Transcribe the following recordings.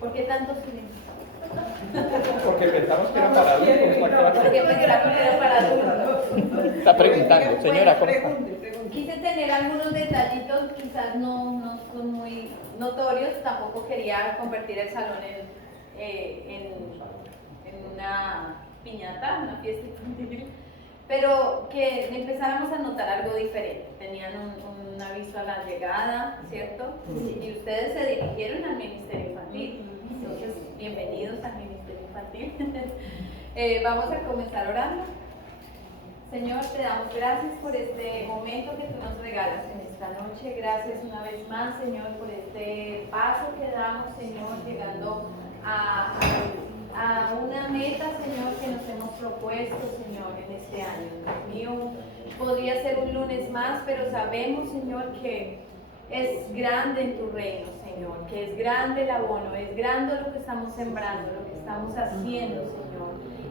¿Por qué tanto silencio? Porque pensamos que era para adultos la clase. Porque pensaron que era para adultos. Está preguntando, señora, ¿cómo está? Quise tener algunos detallitos, quizás no son muy notorios, tampoco quería convertir el salón en una piñata, una fiesta infantil, pero que empezáramos a notar algo diferente. Tenían un aviso a la llegada, ¿cierto? Y ustedes se dirigieron al Ministerio Infantil, entonces bienvenidos al Ministerio Infantil. Vamos a comenzar orando. Señor, te damos gracias por este momento que tú nos regalas en esta noche. Gracias una vez más, Señor, por este paso que damos, Señor, llegando a una meta, Señor, que nos hemos propuesto, Señor, en este año. Dios mío, podría ser un lunes más, pero sabemos, Señor, que es grande en tu reino, Señor, que es grande el abono, es grande lo que estamos sembrando, lo que estamos haciendo, Señor.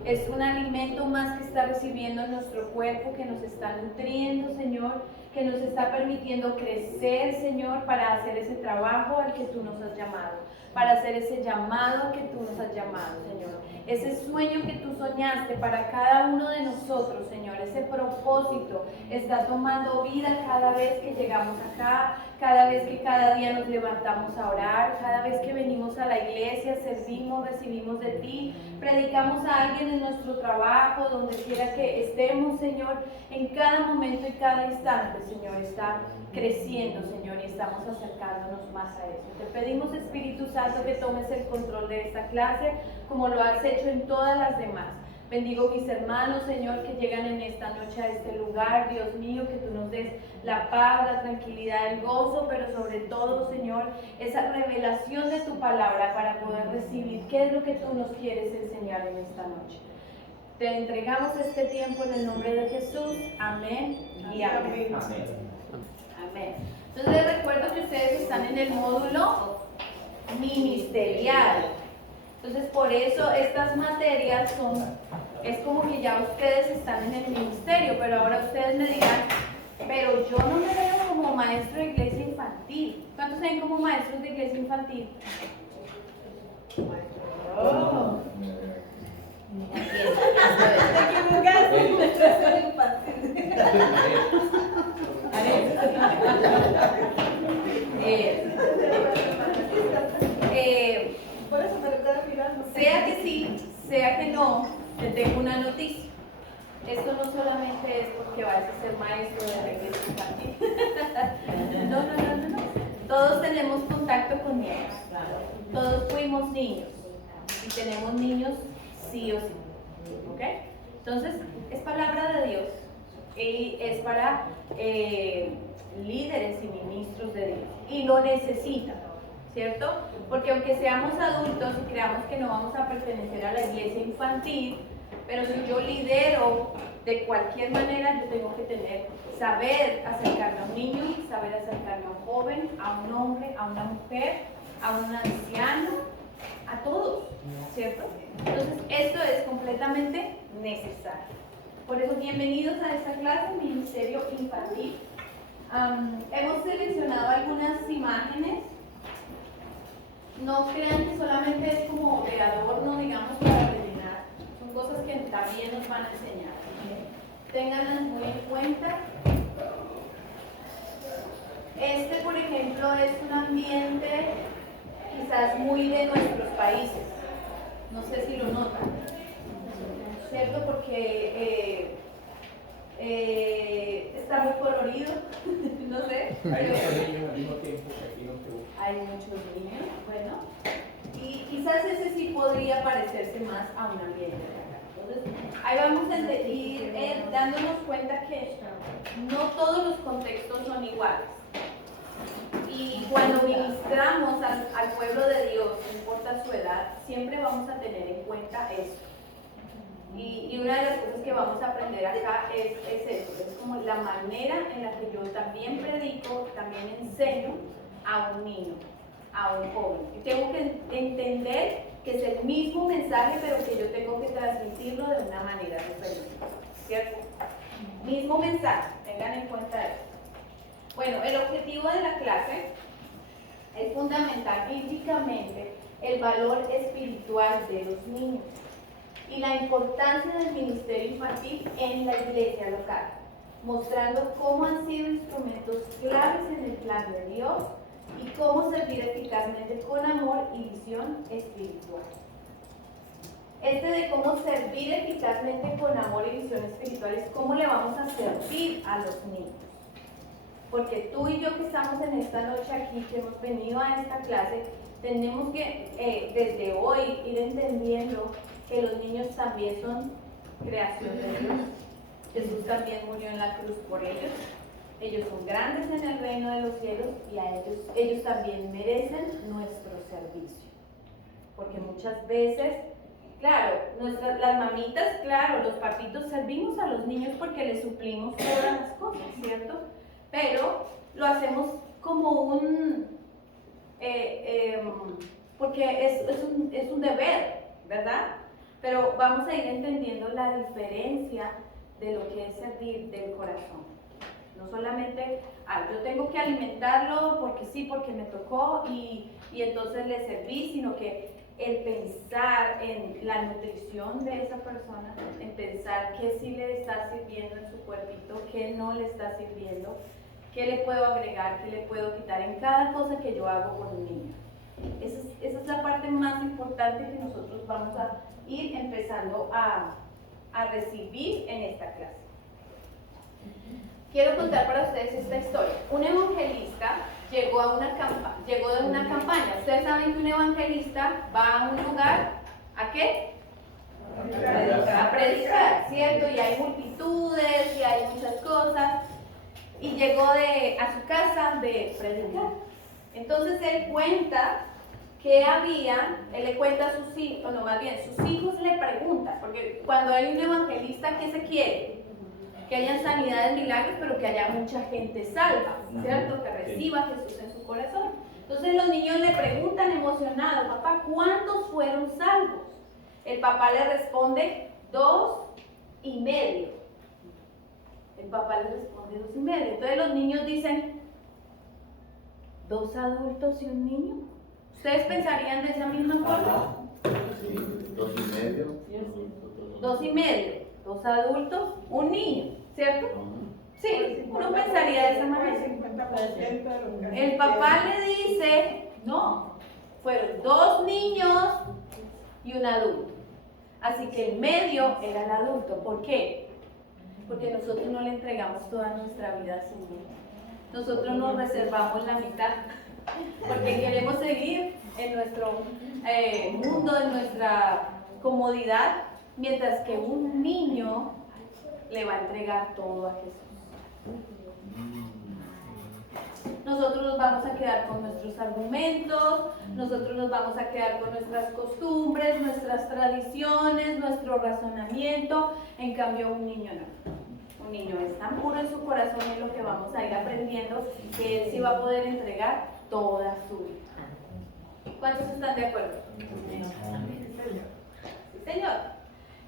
Es un alimento más que está recibiendo en nuestro cuerpo, que nos está nutriendo, Señor, que nos está permitiendo crecer, Señor, para hacer ese trabajo al que tú nos has llamado, para hacer ese llamado que tú nos has llamado, Señor. Ese sueño que tú soñaste para cada uno de nosotros, Señor, ese propósito está tomando vida cada vez que llegamos acá, cada vez que cada día nos levantamos a orar, cada vez que venimos a la iglesia, servimos, recibimos de ti, predicamos a alguien en nuestro trabajo, donde quiera que estemos, Señor, en cada momento y cada instante, Señor, está creciendo, Señor, y estamos acercándonos más a eso. Te pedimos, Espíritu Santo, que tomes el control de esta clase, como lo has hecho en todas las demás. Bendigo mis hermanos, Señor, que llegan en esta noche a este lugar. Dios mío, que tú nos des la paz, la tranquilidad, el gozo, pero sobre todo, Señor, esa revelación de tu palabra para poder recibir qué es lo que tú nos quieres enseñar en esta noche. Te entregamos este tiempo en el nombre de Jesús. Amén y amén. Amén. Entonces les recuerdo que ustedes están en el módulo ministerial. Entonces por eso estas materias es como que ya ustedes están en el ministerio, pero ahora ustedes me dirán, pero yo no me veo como maestro de iglesia infantil. ¿Cuántos ven como maestros de iglesia infantil? Oh. Por eso me recuerdo mirando. Sea que sí, sea que no, te tengo una noticia. Esto no solamente es porque vas a ser maestro de la iglesia infantil. No. Todos tenemos contacto con niños. Todos fuimos niños. Y tenemos niños sí o sí. ¿Ok? Entonces, es palabra de Dios. Y es para líderes y ministros de Dios. Y lo necesitan, ¿cierto? Porque aunque seamos adultos y creamos que no vamos a pertenecer a la iglesia infantil, pero si yo lidero de cualquier manera, yo tengo que saber acercarme a un niño, saber acercarme a un joven, a un hombre, a una mujer, a un anciano, a todos, ¿cierto? Entonces, esto es completamente necesario. Por eso, bienvenidos a esta clase, Ministerio Infantil. Hemos seleccionado algunas imágenes. No crean que solamente es como de adorno, digamos, para rellenar. Son cosas que también nos van a enseñar. Ténganlas muy en cuenta. Este, por ejemplo, es un ambiente quizás muy de nuestros países. No sé si lo notan, ¿cierto? Porque está muy colorido, no sé. Hay muchos niños al mismo tiempo que aquí no se usa. Hay muchos niños, bueno. Y quizás ese sí podría parecerse más a un ambiente de acá. Entonces, ahí vamos a ir dándonos cuenta que no todos los contextos son iguales. Y cuando ministramos al pueblo de Dios, no importa su edad, siempre vamos a tener en cuenta eso. Y una de las cosas que vamos a aprender acá es eso, es como la manera en la que yo también predico, también enseño a un niño, a un joven. Y tengo que entender que es el mismo mensaje, pero que yo tengo que transmitirlo de una manera diferente, ¿cierto? Mismo mensaje, tengan en cuenta eso. Bueno, el objetivo de la clase es fundamental bíblicamente el valor espiritual de los niños y la importancia del ministerio infantil en la iglesia local, mostrando cómo han sido instrumentos claves en el plan de Dios y cómo servir eficazmente con amor y visión espiritual. De cómo servir eficazmente con amor y visión espiritual es cómo le vamos a servir a los niños. Porque tú y yo que estamos en esta noche aquí, que hemos venido a esta clase, tenemos que desde hoy ir entendiendo que los niños también son creación de Dios. Jesús también murió en la cruz por ellos. Ellos son grandes en el reino de los cielos y a ellos también merecen nuestro servicio. Porque muchas veces, claro, las mamitas, claro, los papitos servimos a los niños porque les suplimos todas las cosas, ¿cierto? Pero lo hacemos como porque es un deber, ¿verdad? Pero vamos a ir entendiendo la diferencia de lo que es servir del corazón. No solamente, yo tengo que alimentarlo porque sí, porque me tocó y entonces le serví, sino que el pensar en la nutrición de esa persona, en pensar qué sí le está sirviendo en su cuerpito, qué no le está sirviendo, qué le puedo agregar, qué le puedo quitar en cada cosa que yo hago con un niño. Esa es la parte más importante que nosotros vamos a ir empezando a recibir en esta clase. Quiero contar para ustedes esta historia. Un evangelista llegó de una campaña. Ustedes saben que un evangelista va a un lugar, ¿a qué? A predicar, ¿cierto? Y hay multitudes y hay muchas cosas. Y llegó a su casa de predicar. Entonces él cuenta que él le cuenta a sus hijos, no, más bien, sus hijos le preguntan, porque cuando hay un evangelista, ¿qué se quiere? Que haya sanidades, milagros, pero que haya mucha gente salva, ¿cierto? Que reciba a Jesús en su corazón. Entonces los niños le preguntan emocionados, papá, ¿cuántos fueron salvos? El papá le responde, 2,5. El papá le responde 2,5. Entonces los niños dicen, 2 adultos y un niño. ¿Ustedes pensarían de esa misma forma? Sí, 2,5. 2,5. 2 adultos, un niño, ¿cierto? Sí, uno pensaría de esa manera. El papá le dice, no, fueron 2 niños y un adulto. Así que el medio era el adulto. ¿Por qué? Porque nosotros no le entregamos toda nuestra vida al Señor. Nosotros nos reservamos la mitad. Porque queremos seguir en nuestro mundo, en nuestra comodidad, mientras que un niño le va a entregar todo a Jesús. Nosotros nos vamos a quedar con nuestros argumentos, nosotros nos vamos a quedar con nuestras costumbres, nuestras tradiciones, nuestro razonamiento. En cambio, un niño no. Un niño es tan puro en su corazón y es lo que vamos a ir aprendiendo, que él sí va a poder entregar toda su vida. ¿Cuántos están de acuerdo? Sí, señor.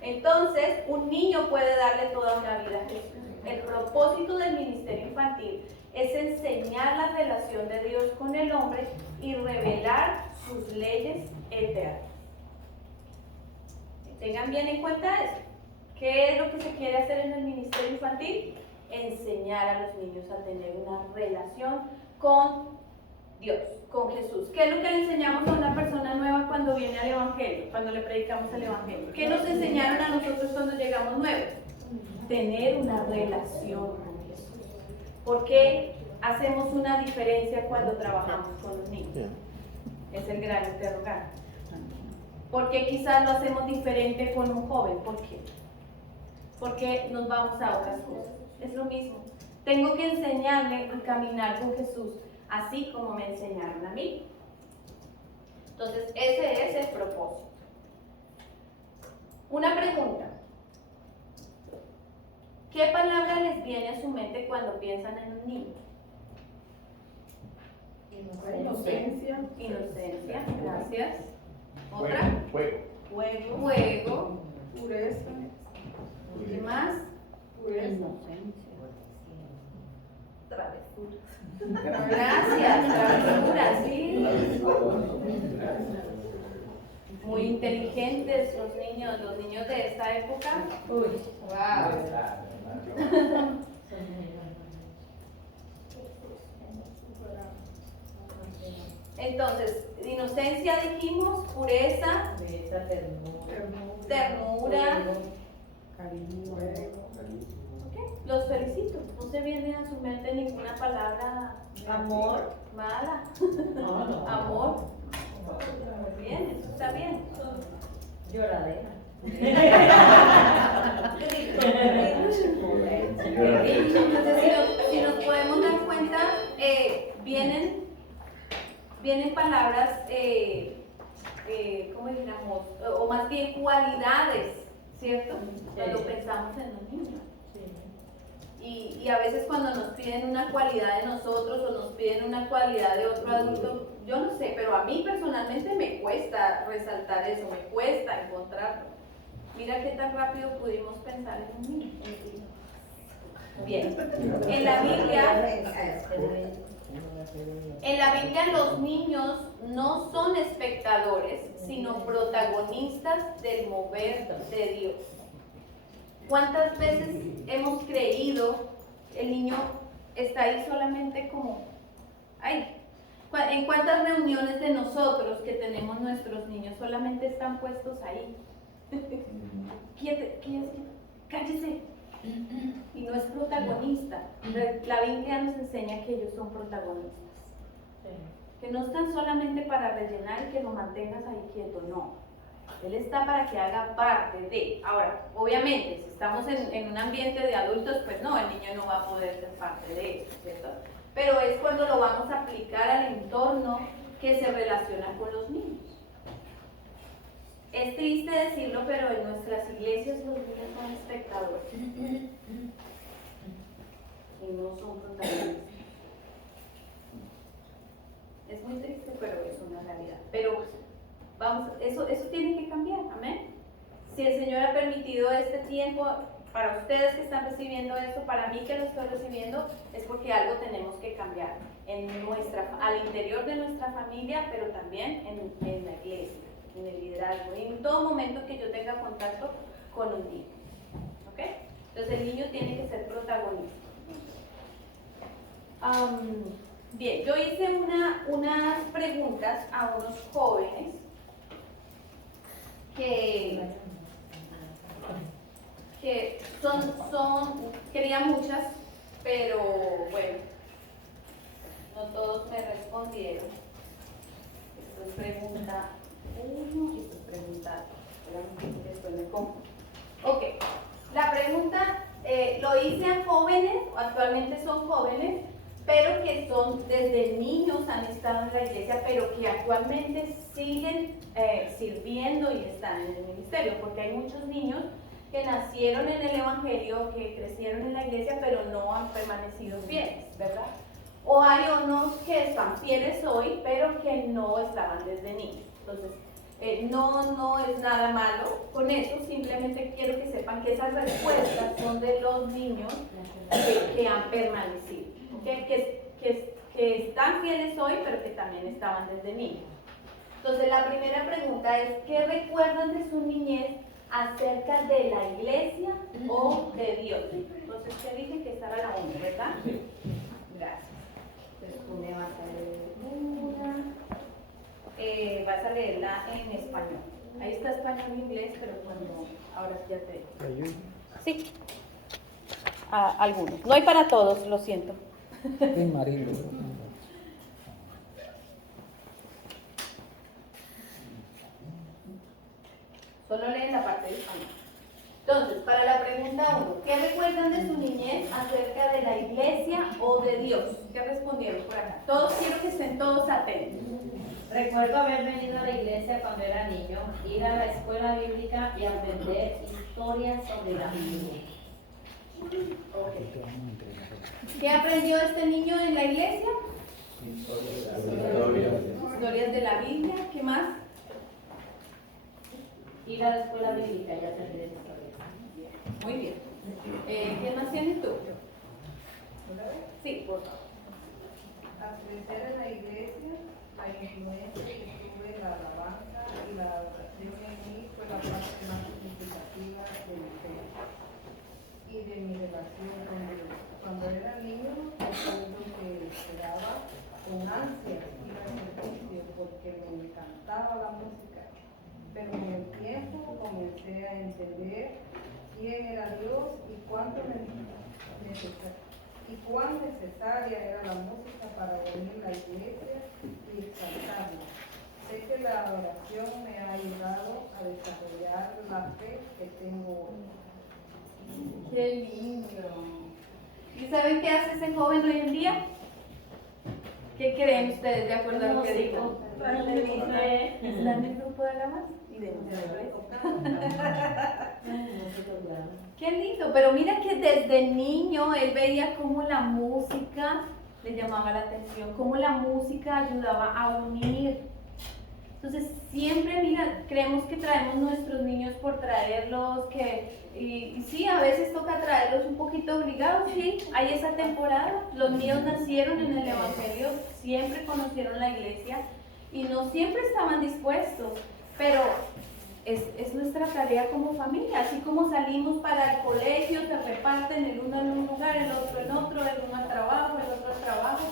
Entonces, un niño puede darle toda una vida a Jesús. El propósito del ministerio infantil es enseñar la relación de Dios con el hombre y revelar sus leyes eternas. Tengan bien en cuenta eso. ¿Qué es lo que se quiere hacer en el ministerio infantil? Enseñar a los niños a tener una relación con Dios, con Jesús. ¿Qué es lo que le enseñamos a una persona nueva cuando viene al Evangelio, cuando le predicamos el Evangelio? ¿Qué nos enseñaron a nosotros cuando llegamos nuevos? Tener una relación con Jesús. ¿Por qué hacemos una diferencia cuando trabajamos con los niños? Es el gran interrogante. ¿Por qué quizás lo hacemos diferente con un joven? ¿Por qué? Porque nos vamos a otras cosas. Es lo mismo. Tengo que enseñarle a caminar con Jesús, así como me enseñaron a mí. Entonces, ese es el propósito. Una pregunta. ¿Qué palabra les viene a su mente cuando piensan en un niño? Inocencia. Inocencia, gracias. ¿Otra? Fuego. Juego. Pureza. ¿Qué más? Pureza. Travesuras. Gracias, travesuras, sí. inteligentes los niños de esta época. Uy. Wow. Entonces, inocencia dijimos, pureza, Esa ternura. Cariño. Ok, los felicito. No se viene a su mente ninguna palabra amor. mala. No, no. Amor. Muy bien, eso está bien. Lloradera. Entonces, si nos podemos dar cuenta, vienen palabras, ¿cómo diríamos? O más bien cualidades, ¿cierto? Cuando pensamos en los niños. Y a veces cuando nos piden una cualidad de nosotros o nos piden una cualidad de otro adulto, yo no sé, pero a mí personalmente me cuesta resaltar eso, me cuesta encontrarlo. Mira qué tan rápido pudimos pensar en un niño. Bien, en la Biblia los niños no son espectadores, sino protagonistas del mover de Dios. ¿Cuántas veces hemos creído el niño está ahí solamente como ahí? ¿En cuántas reuniones de nosotros que tenemos nuestros niños solamente están puestos ahí? Cállese. Y no es protagonista. La Biblia nos enseña que ellos son protagonistas. Que no están solamente para rellenar y que lo mantengas ahí quieto, no. Él está para que haga parte de. Ahora, obviamente, si estamos en un ambiente de adultos, pues no, el niño no va a poder ser parte de eso, ¿cierto? Pero es cuando lo vamos a aplicar al entorno que se relaciona con los niños. Es triste decirlo, pero en nuestras iglesias los niños son espectadores y no son protagonistas. Es muy triste, pero es una realidad. Pero vamos, eso tiene que cambiar, amén. Si el Señor ha permitido este tiempo para ustedes que están recibiendo esto, para mí que lo estoy recibiendo, es porque algo tenemos que cambiar al interior de nuestra familia, pero también en la iglesia, en el liderazgo, y en todo momento que yo tenga contacto con un niño. ¿Ok? Entonces el niño tiene que ser protagonista. Bien, yo hice unas preguntas a unos jóvenes que quería muchas, pero bueno, no todos me respondieron. Esto es pregunta 1 y esto es pregunta 2. Después me confundo. Ok, la pregunta lo hice a jóvenes, actualmente son jóvenes, pero que son desde niños han estado en la iglesia, pero que actualmente siguen sirviendo y están en el ministerio, porque hay muchos niños que nacieron en el evangelio, que crecieron en la iglesia, pero no han permanecido fieles, ¿verdad? O hay unos que están fieles hoy, pero que no estaban desde niños. Entonces, no es nada malo con eso, simplemente quiero que sepan que esas respuestas son de los niños que han permanecido, ¿okay? que están fieles hoy, pero que también estaban desde niños. Entonces, la primera pregunta es, ¿qué recuerdan de su niñez acerca de la iglesia o de Dios? Entonces, ¿qué dije? Que estaba la 1, ¿verdad? Sí. Gracias. Entonces, tú me vas a leer una. Vas a leerla en español. Ahí está español e inglés, pero cuando ahora sí ya te digo. Sí. Algunos. No hay para todos, lo siento. Sí, Marilo. Solo leen la parte de español. Entonces, para la pregunta 1, ¿qué recuerdan de su niñez acerca de la iglesia o de Dios? ¿Qué respondieron por acá? Todos, quiero que estén todos atentos. Recuerdo haber venido a la iglesia cuando era niño, ir a la escuela bíblica y aprender historias sobre la Biblia. Okay. ¿Qué aprendió este niño en la iglesia? Historias de la Biblia. ¿Qué más? Ir a la escuela bíblica y aprender historias. Muy bien. ¿Qué más tienes tú? Sí, por favor. Aprender en la iglesia, la influencia que tuve en la alabanza y la adoración en gustaba la música, pero con el tiempo comencé a entender quién era Dios y cuán necesaria era la música para unir la iglesia y exaltarla. Sé que la oración me ha ayudado a desarrollar la fe que tengo hoy. ¡Qué lindo! ¿Y saben qué hace ese joven hoy en día? ¿Qué creen ustedes de acuerdo a lo que digo? Está en el grupo de alabanza y de Qué lindo, pero mira que desde niño él veía cómo la música le llamaba la atención, cómo la música ayudaba a unir. Entonces siempre, mira, creemos que traemos nuestros niños por traerlos, y sí, a veces toca traerlos un poquito obligados, sí, hay esa temporada. Los míos nacieron en el Evangelio, siempre conocieron la iglesia y no siempre estaban dispuestos, pero es nuestra tarea como familia, así como salimos para el colegio, se reparten el uno en un lugar, el otro en otro, el uno al trabajo, el otro al trabajo,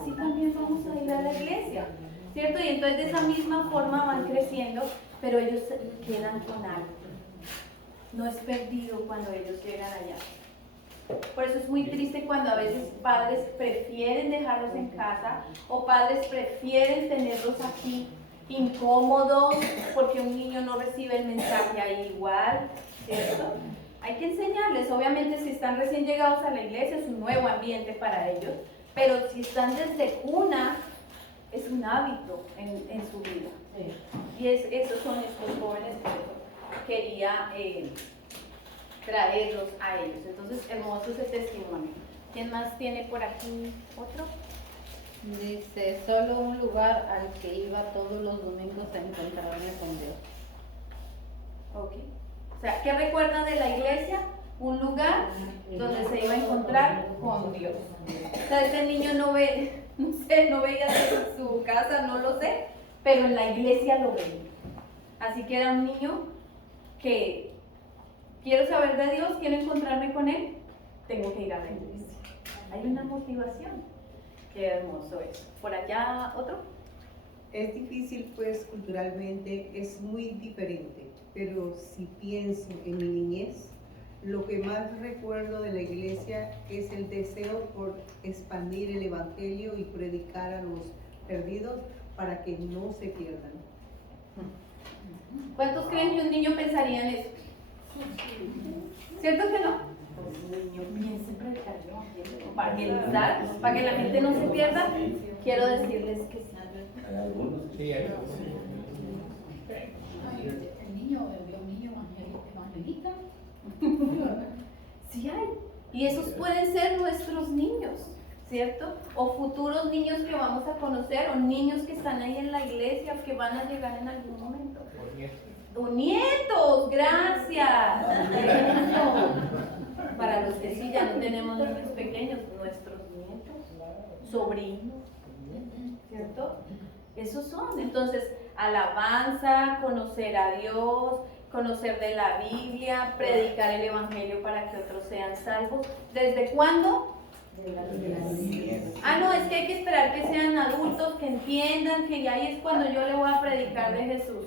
así también vamos a ir a la iglesia, ¿cierto? Y entonces de esa misma forma van creciendo, pero ellos quedan con algo, no es perdido cuando ellos llegan allá. Por eso es muy triste cuando a veces padres prefieren dejarlos en casa o padres prefieren tenerlos aquí incómodos porque un niño no recibe el mensaje ahí igual, ¿cierto? Hay que enseñarles, obviamente si están recién llegados a la iglesia es un nuevo ambiente para ellos, pero si están desde cuna es un hábito en su vida. Y esos son estos jóvenes que quería traerlos a ellos. Entonces, hermoso ese testimonio. ¿Quién más tiene por aquí otro? Dice, solo un lugar al que iba todos los domingos a encontrarme con Dios. Ok. O sea, ¿qué recuerda de la iglesia? Un lugar donde se iba a encontrar con Dios. O sea, ese niño no veía de su casa, no lo sé, pero en la iglesia lo veía. Así que era un niño que quiero saber de Dios, quiero encontrarme con Él, tengo que ir a la iglesia. Hay una motivación. Qué hermoso es. ¿Por allá otro? Es difícil, pues, culturalmente, es muy diferente, pero si pienso en mi niñez, lo que más recuerdo de la iglesia es el deseo por expandir el evangelio y predicar a los perdidos para que no se pierdan. ¿Cuántos creen que un niño pensaría en eso? ¿Cierto que no? Un niño piensa en predicar el evangelio, para evangelizar, para que la gente no se pierda. Quiero decirles que sí. Hay algunos. Sí, hay. El niño, un niño evangelista. Sí hay. Y esos pueden ser nuestros niños, ¿cierto? O futuros niños que vamos a conocer, o niños que están ahí en la iglesia, que van a llegar en algún momento. ¡O nietos! ¡Gracias! Para los que sí, ya no tenemos niños pequeños, nuestros nietos, sobrinos, ¿cierto? Esos son. Entonces, alabanza, conocer a Dios, conocer de la Biblia, predicar el Evangelio para que otros sean salvos. ¿Desde cuándo? Ah, no, es que hay que esperar que sean adultos, que entiendan que ya ahí es cuando yo le voy a predicar de Jesús.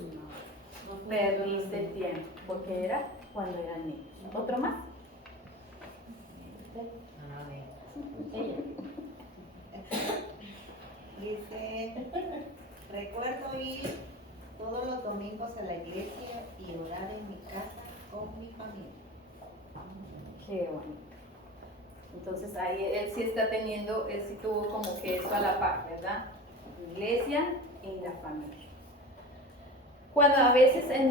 Perdiste el tiempo, porque era cuando eran niños. ¿Otro más? Dice, recuerdo ir todos los domingos a la iglesia y orar en mi casa con mi familia. Qué bonito. Entonces ahí él sí está teniendo, él sí tuvo como que eso a la par, ¿verdad? Iglesia y la familia. Cuando a veces en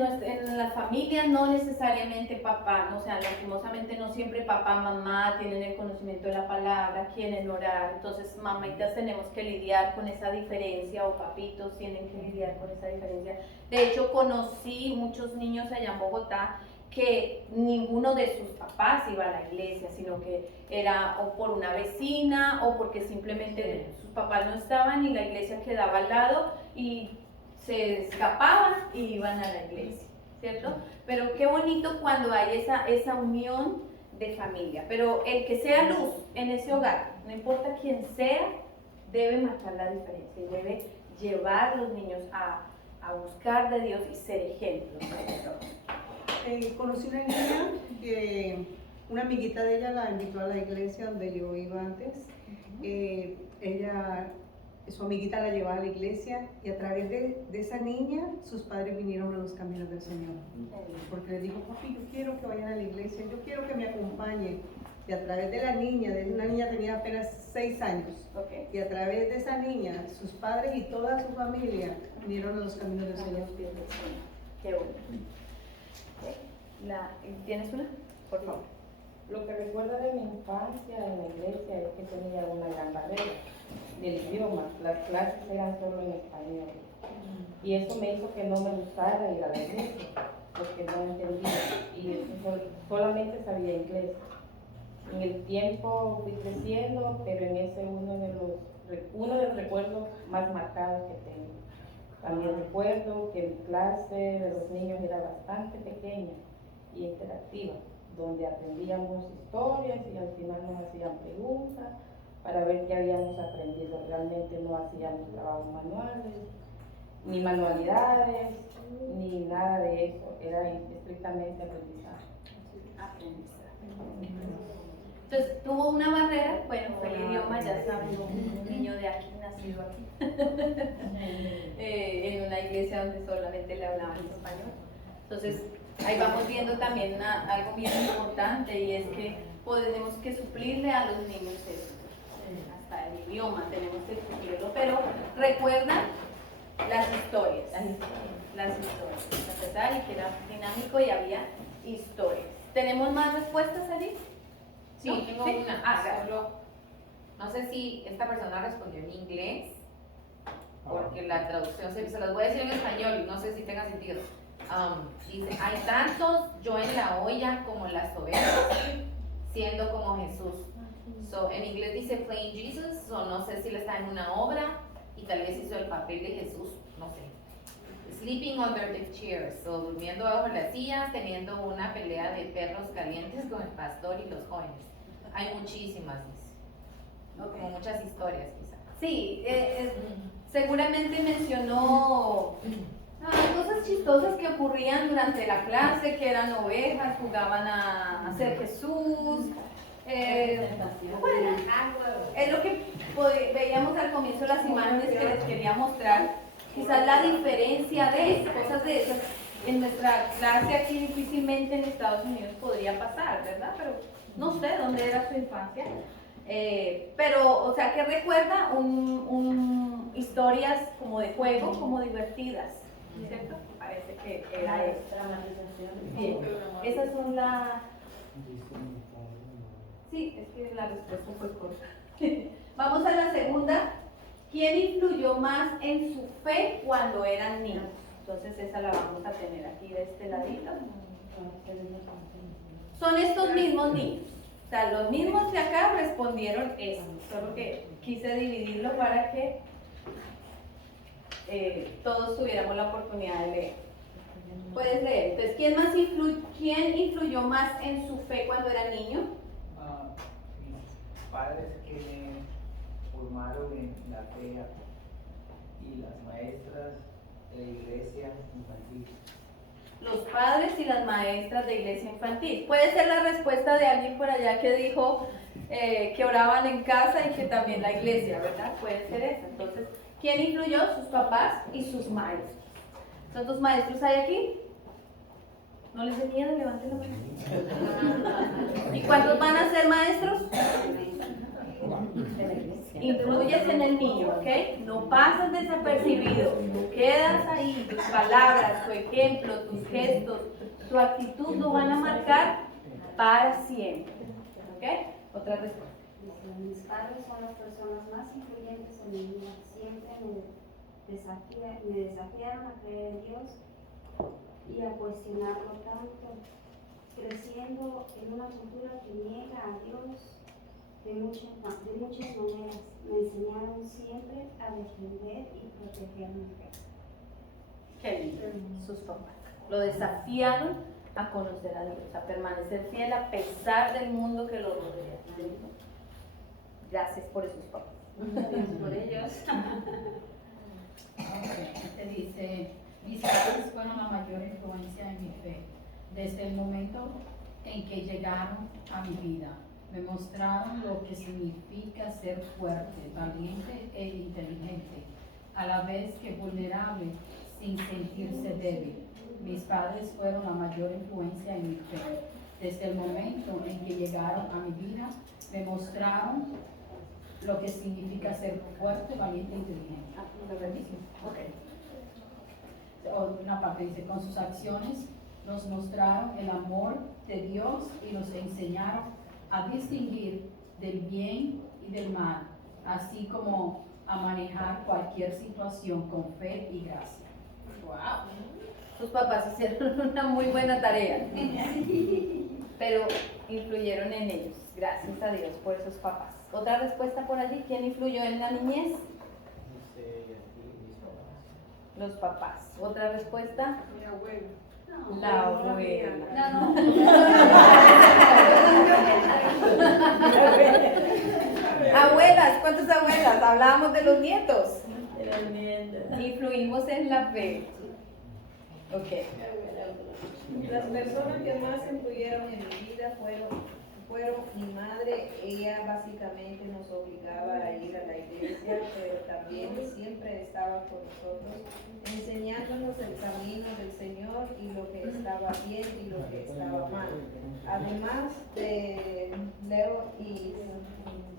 la familia no necesariamente papá, o sea, lastimosamente no siempre papá, mamá tienen el conocimiento de la palabra, quieren orar, entonces mamitas tenemos que lidiar con esa diferencia o papitos tienen que lidiar con esa diferencia. De hecho, conocí muchos niños allá en Bogotá que ninguno de sus papás iba a la iglesia, sino que era o por una vecina o porque simplemente sus papás no estaban y la iglesia quedaba al lado y se escapaban y iban a la iglesia, ¿cierto? Pero qué bonito cuando hay esa unión de familia. Pero el que sea luz en ese hogar, no importa quién sea, debe marcar la diferencia y debe llevar a los niños a a buscar de Dios y ser ejemplo. Conocí una niña que una amiguita de ella la invitó a la iglesia donde yo iba antes. Su amiguita la llevaba a la iglesia y a través de esa niña sus padres vinieron a los caminos del Señor. Porque le dijo, papi, yo quiero que vayan a la iglesia, yo quiero que me acompañen. Y a través de la niña, una niña tenía apenas 6 años, Okay. y a través de esa niña, sus padres y toda su familia vinieron a los caminos del Señor. Qué bueno. ¿Tienes una? Por favor. Lo que recuerdo de mi infancia en la iglesia es que tenía una gran barrera del idioma. Las clases eran solo en español. Y eso me hizo que no me gustara ir a la iglesia, porque no entendía. Y solamente sabía inglés. En el tiempo fui creciendo, pero en ese uno de los recuerdos más marcados que tengo. También recuerdo que mi clase de los niños era bastante pequeña y interactiva, donde aprendíamos historias y al final nos hacían preguntas para ver qué habíamos aprendido. Realmente no hacíamos trabajos manuales, ni manualidades, ni nada de eso. Era estrictamente aprendizaje. Entonces, tuvo una barrera, bueno, fue el idioma, ya saben, un niño de aquí, nacido aquí, en una iglesia donde solamente le hablaban español. Entonces, ahí vamos viendo también algo bien importante, y es que tenemos que suplirle a los niños eso, hasta el idioma tenemos que suplirlo, pero recuerdan las historias, a pesar de que era dinámico y había historias. ¿Tenemos más respuestas allí? Sí, ¿No? tengo ¿Sí? una. Gracias. Solo, no sé si esta persona respondió en inglés, porque la traducción se las voy a decir en español y no sé si tenga sentido. Dice, hay tantos yo en la olla como las ovejas, siendo como Jesús. So, en inglés dice plain Jesus, so no sé si él está en una obra y tal vez hizo el papel de Jesús, no sé. Sleeping under the chairs, so durmiendo bajo las sillas, teniendo una pelea de perros calientes con el pastor y los jóvenes. Hay muchísimas, dice. Como muchas historias quizás. Sí, seguramente mencionó cosas chistosas que ocurrían durante la clase, que eran ovejas, jugaban a ser Jesús. Bueno, es lo que veíamos al comienzo, las imágenes que les quería mostrar. Quizás la diferencia de cosas de esas en nuestra clase aquí difícilmente en Estados Unidos podría pasar, ¿verdad? Pero no sé dónde era su infancia. Pero, o sea, que recuerda historias como de juego, como divertidas, ¿cierto? Parece que era eso. Bien, esas son las... Sí, es que la respuesta fue corta. Vamos a la segunda. ¿Quién influyó más en su fe cuando eran niños? Entonces esa la vamos a tener aquí de este ladito. Son estos mismos niños. O sea, los mismos que acá respondieron eso. Solo que quise dividirlo para que todos tuviéramos la oportunidad de leer. Puedes leer. Entonces, ¿quién influyó más en su fe cuando era niño? Mis padres que me formaron en la fe y las maestras de la iglesia infantil. Los padres y las maestras de iglesia infantil. Puede ser la respuesta de alguien por allá que dijo que oraban en casa y que también la iglesia, ¿verdad? Puede ser eso. Entonces, ¿quién influyó? Sus papás y sus maestros. ¿Cuántos maestros hay aquí? ¿No les dé miedo? Levanten la mano. ¿Y cuántos van a ser maestros? Influyes en el niño, ¿ok? No pasas desapercibido, tú quedas ahí, tus palabras, tu ejemplo, tus gestos, tu actitud lo van a marcar para siempre, ¿ok? Otra respuesta. Mis padres son las personas más influyentes en mi vida. Siempre me desafiaron a creer en Dios y a cuestionarlo tanto, creciendo en una cultura que niega a Dios de muchas maneras. Me enseñaron siempre a defender y proteger mi fe. Qué lindo, sus papás. Lo desafiaron a conocer a Dios, a permanecer fiel a pesar del mundo que lo rodea. Gracias por esos papás. Gracias por ellos. Te dice, Mis padres fueron la mayor influencia en mi fe. Desde el momento en que llegaron a mi vida, me mostraron lo que significa ser fuerte, valiente e inteligente, a la vez que vulnerable sin sentirse débil. Mis padres fueron la mayor influencia en mi fe. Desde el momento en que llegaron a mi vida, me mostraron lo que significa ser fuerte, valiente e inteligente. Una parte dice, con sus acciones nos mostraron el amor de Dios y nos enseñaron a distinguir del bien y del mal, así como a manejar cualquier situación con fe y gracia. ¡Wow! Sus papás hicieron una muy buena tarea, pero influyeron en ellos. Gracias a Dios por esos papás. ¿Otra respuesta por allí? ¿Quién influyó en la niñez? Los papás. ¿Otra respuesta? Mi abuelo. La abuela. Abuelas, ¿cuántas abuelas? Hablábamos de los nietos. Influimos en la fe. Ok. Las personas que más influyeron en mi vida fueron mi madre. Ella básicamente nos obligaba a ir a la iglesia, pero también siempre estaba con nosotros, enseñándonos el camino del Señor y lo que estaba bien y lo que estaba mal. Además de Leo y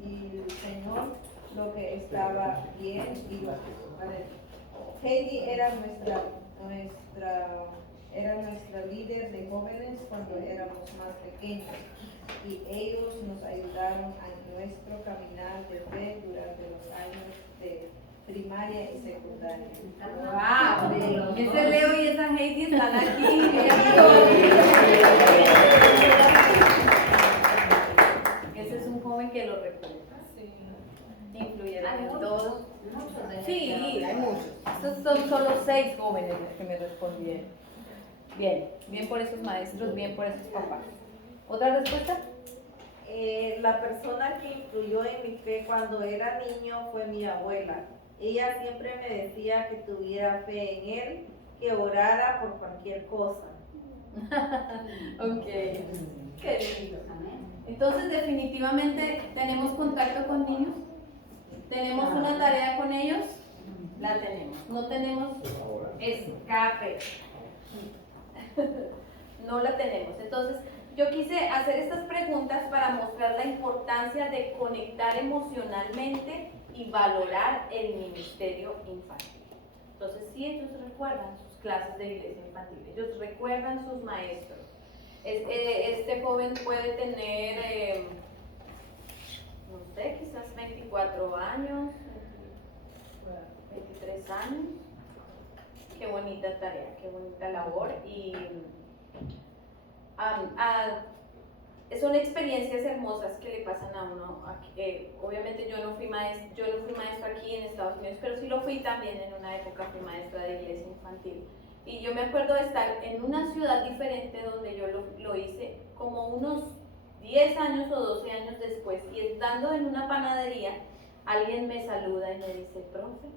el Señor, lo que estaba bien y lo que mal. Heidi era nuestra líder de jóvenes cuando éramos más pequeños y ellos nos ayudaron a nuestro caminar de fe durante los años de primaria y secundaria. ¡Wow! Ese Leo y esa Heidi están aquí. Ese es un joven que lo recuerda. Influyeron en todos. Sí, hay muchos. Estos son solo 6 jóvenes los que me respondieron. Bien, bien por esos maestros, bien por esos papás. ¿Otra respuesta? La persona que influyó en mi fe cuando era niño fue mi abuela. Ella siempre me decía que tuviera fe en él, que orara por cualquier cosa. Ok, qué lindo. Entonces definitivamente tenemos contacto con niños, tenemos una tarea con ellos, la tenemos. No tenemos escape. No la tenemos. Entonces, yo quise hacer estas preguntas para mostrar la importancia de conectar emocionalmente y valorar el ministerio infantil. Entonces, sí, ellos recuerdan sus clases de iglesia infantil, ellos recuerdan sus maestros. Este joven puede tener, no sé, quizás 24 años, 23 años. Qué bonita tarea, qué bonita labor y son experiencias hermosas que le pasan a uno. Obviamente yo no fui maestro aquí en Estados Unidos, pero sí lo fui también en una época, fui maestra de iglesia infantil. Y yo me acuerdo de estar en una ciudad diferente donde yo lo hice como unos 10 años o 12 años después, y estando en una panadería, alguien me saluda y me dice, profe,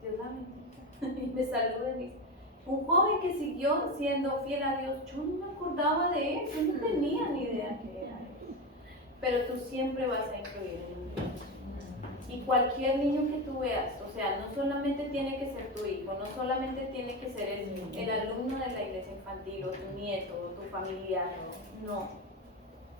Dios la bendiga. Y me saluda y me dice, un joven que siguió siendo fiel a Dios. Yo no me acordaba de él, yo no tenía ni idea que era él. Pero tú siempre vas a influir en un niño. Y cualquier niño que tú veas, o sea, no solamente tiene que ser tu hijo, no solamente tiene que ser el alumno de la iglesia infantil, o tu nieto, o tu familiar, no.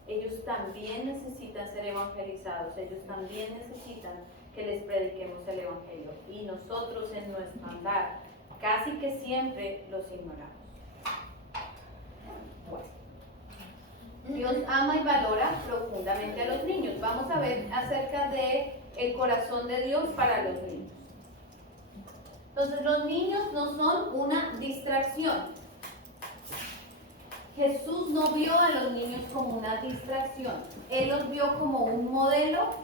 Ellos también necesitan ser evangelizados, ellos también necesitan que les prediquemos el evangelio. Y nosotros en nuestro andar casi que siempre los ignoramos. Bueno, Dios ama y valora profundamente a los niños. Vamos a ver acerca de el corazón de Dios para los niños. Entonces, los niños no son una distracción. Jesús no vio a los niños como una distracción. Él los vio como un modelo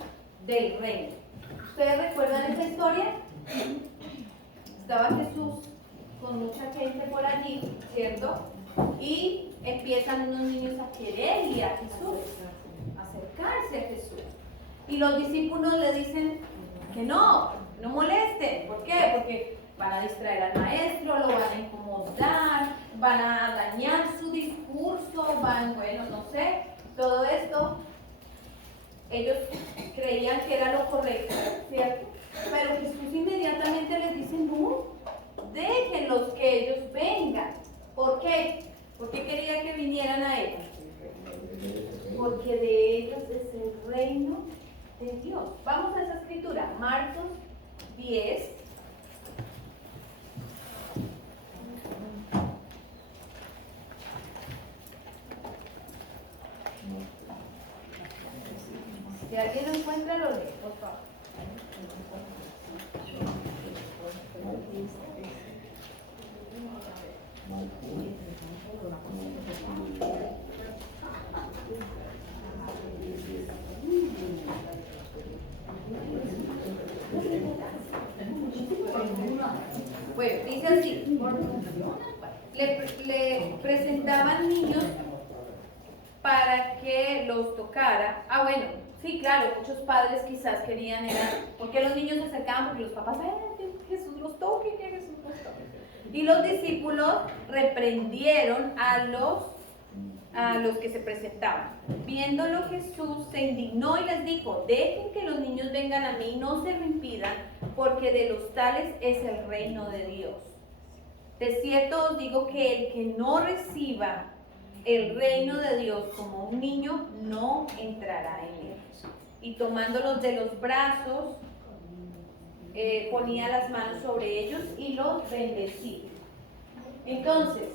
del reino. ¿Ustedes recuerdan esa historia? Estaba Jesús con mucha gente por allí, ¿cierto? Y empiezan unos niños a querer ir a Jesús, a acercarse a Jesús. Y los discípulos le dicen que no molesten. ¿Por qué? Porque van a distraer al maestro, lo van a incomodar. van a dañar su discurso, bueno, no sé, todo esto. Ellos creían que era lo correcto, ¿cierto? Pero Jesús inmediatamente les dice, no, déjenlos que ellos vengan. ¿Por qué? ¿Por qué quería que vinieran a Él? Porque de ellos es el reino de Dios. Vamos a esa escritura, Marcos 10. Si alguien lo encuentra, lo lee, por favor. Bueno, dice así, le presentaban niños para que los tocara. Ah, bueno, sí, claro, muchos padres quizás querían, porque los niños se acercaban, porque los papás, que Jesús los toque, que Jesús los toque. Y los discípulos reprendieron a los que se presentaban. Viéndolo, Jesús se indignó y les dijo, dejen que los niños vengan a mí, no se lo impidan, porque de los tales es el reino de Dios. De cierto os digo que el que no reciba el reino de Dios como un niño, no entrará en él. Y tomándolos de los brazos, ponía las manos sobre ellos y los bendecía. Entonces,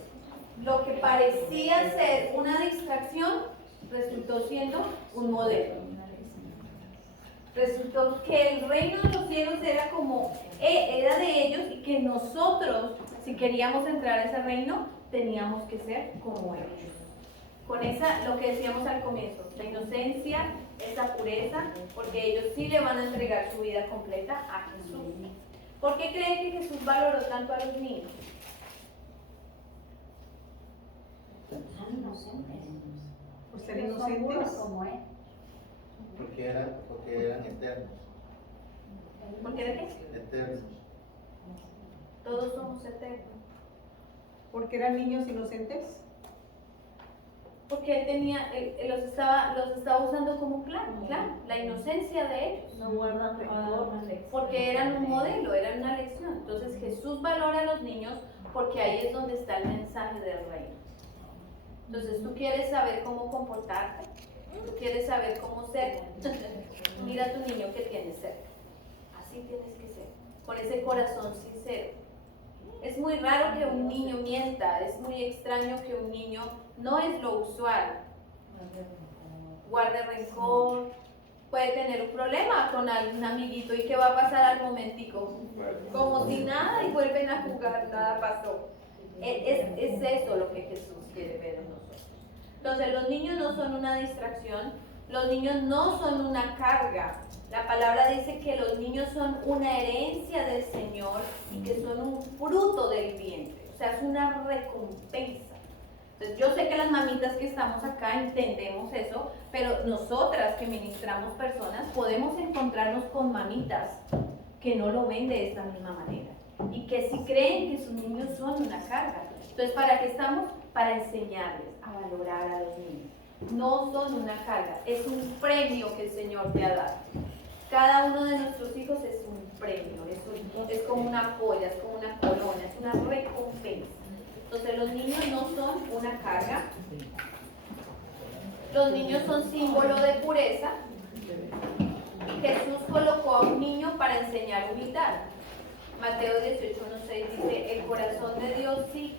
lo que parecía ser una distracción resultó siendo un modelo. Resultó que el reino de los cielos era de ellos, y que nosotros, si queríamos entrar a ese reino, teníamos que ser como ellos. Con lo que decíamos al comienzo, la inocencia, esa pureza, porque ellos sí le van a entregar su vida completa a Jesús. ¿Por qué creen que Jesús valoró tanto a los niños? Son inocentes. Por ser inocentes. Como él. Porque eran eternos. ¿Por qué de qué? Eternos. Todos somos eternos. ¿Porque eran niños inocentes? Porque él los estaba usando como claro, la inocencia de ellos. No guardan rencor. Porque eran un modelo, eran una lección. Entonces Jesús valora a los niños porque ahí es donde está el mensaje del reino. Entonces tú quieres saber cómo comportarte, tú quieres saber cómo ser. Mira a tu niño que tienes cerca. Así tienes que ser, con ese corazón sincero. Es muy raro que un niño mienta, es muy extraño que un niño, no es lo usual, guarde rencor, puede tener un problema con algún amiguito y ¿qué va a pasar al momentico? Como si nada y vuelven a jugar, nada pasó. Es eso lo que Jesús quiere ver en nosotros. Entonces los niños no son una distracción, los niños no son una carga. La palabra dice que los niños son una herencia del Señor y que son un fruto del vientre, o sea, es una recompensa. Entonces yo sé que las mamitas que estamos acá entendemos eso, pero nosotras que ministramos personas podemos encontrarnos con mamitas que no lo ven de esta misma manera y que sí creen que sus niños son una carga. Entonces, ¿para qué estamos? Para enseñarles a valorar a los niños. No son una carga, es un premio que el Señor te ha dado. Cada uno de nuestros hijos es un premio, es como una joya, es como una corona, es una recompensa. Entonces los niños no son una carga, los niños son símbolo de pureza y Jesús colocó a un niño para enseñar humildad. Mateo 18:1-6 dice, el corazón de Dios sí,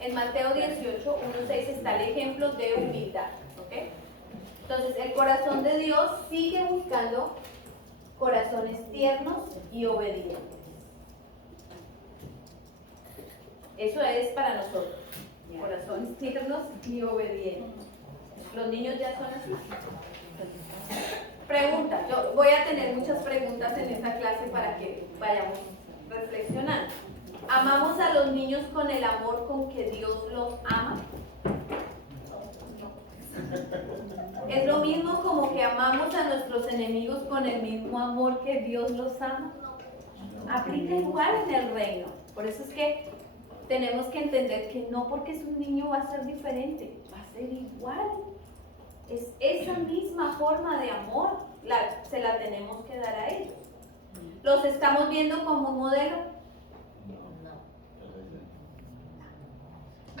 en Mateo 18:1-6 está el ejemplo de humildad, ¿ok? Entonces el corazón de Dios sigue buscando corazones tiernos y obedientes. Eso es para nosotros, corazones tiernos y obedientes. Los niños ya son así. Pregunta, yo voy a tener muchas preguntas en esta clase para que vayamos reflexionando. ¿Amamos a los niños con el amor con que Dios los ama? ¿Es lo mismo como que amamos a nuestros enemigos con el mismo amor que Dios los ama? Aplica igual en el reino. Por eso es que tenemos que entender que no porque es un niño va a ser diferente, va a ser igual. Es esa misma forma de amor, se la tenemos que dar a ellos. ¿Los estamos viendo como un modelo?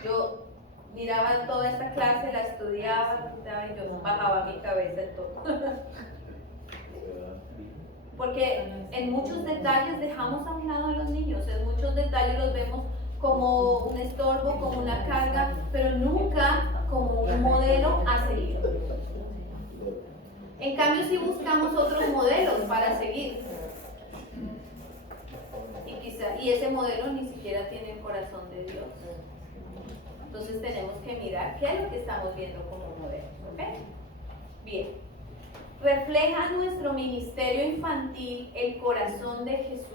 Yo miraba toda esta clase, la estudiaba, y yo bajaba mi cabeza en todo. Porque en muchos detalles dejamos a un lado a los niños, en muchos detalles los vemos como un estorbo, como una carga, pero nunca como un modelo a seguir. En cambio, si buscamos otros modelos para seguir, y ese modelo ni siquiera tiene el corazón de Dios. Entonces tenemos que mirar qué es lo que estamos viendo como modelo. ¿Ok? Bien. ¿Refleja nuestro ministerio infantil el corazón de Jesús?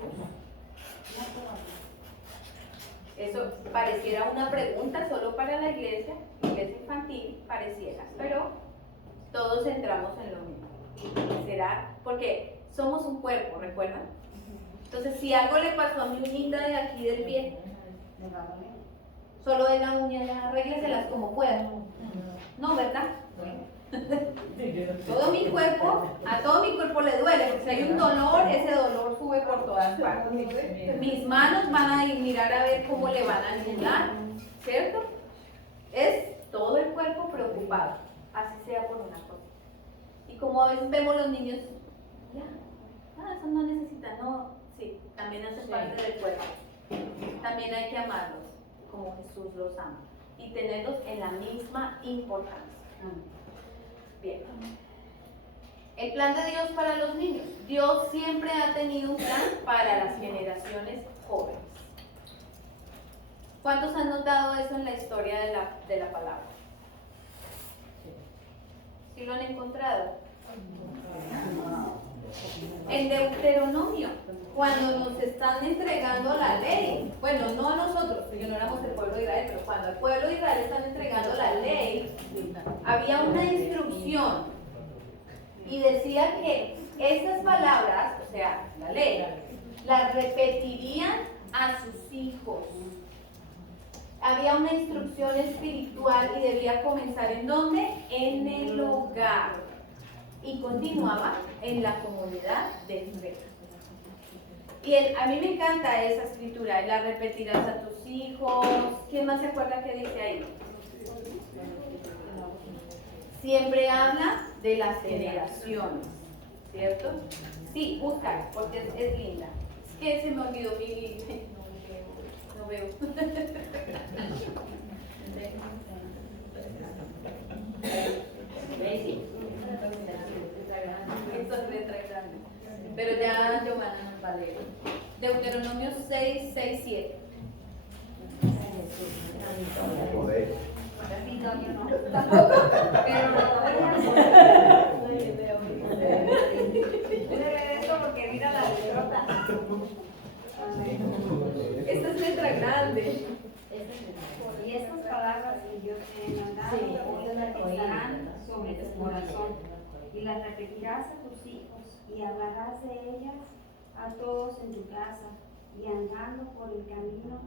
Eso pareciera una pregunta solo para la iglesia infantil, pareciera, pero todos entramos en lo mismo. ¿Será? Porque somos un cuerpo, ¿recuerdan? Entonces, si algo le pasó a mi uñita de aquí del pie, solo de la uña, ya arrégleselas como puedan. No, ¿verdad? Todo mi cuerpo, a todo mi cuerpo le duele, porque si hay un dolor, ese dolor sube por todas partes. Mis manos van a ir mirar a ver cómo le van a ayudar, ¿cierto? Es todo el cuerpo preocupado, así sea por una cosa. Y como a veces vemos los niños, ya, eso no necesita, no, sí, también hace parte del cuerpo. También hay que amarlos como Jesús los ama y tenerlos en la misma importancia. Bien. El plan de Dios para los niños. Dios siempre ha tenido un plan para las generaciones jóvenes. ¿Cuántos han notado eso en la historia de la palabra? ¿Sí lo han encontrado? En Deuteronomio, cuando nos están entregando la ley, bueno, no a nosotros, porque no éramos el pueblo de Israel, pero cuando al pueblo de Israel están entregando la ley, había una instrucción y decía que esas palabras, o sea, la ley, las repetirían a sus hijos. Había una instrucción espiritual y debía comenzar ¿en dónde? En el hogar. Y continuaba en la comunidad de fe. Y a mí me encanta esa escritura, la repetirás a tus hijos. ¿Quién más se acuerda qué dice ahí? Siempre habla de las generaciones, ¿cierto? Sí, busca, porque es linda. Es que se me olvidó mi... No veo. Esto es letra grande. Pero ya Giovanna nos va a leer. Deuteronomio 6, 6, 7. Porque mira la derrota. Esta es letra grande. Y estas palabras que yo te he mandado estarán sobre tu corazón, y las repetirás a tus hijos, y hablarás de ellas a todos en tu casa, y andando por el camino,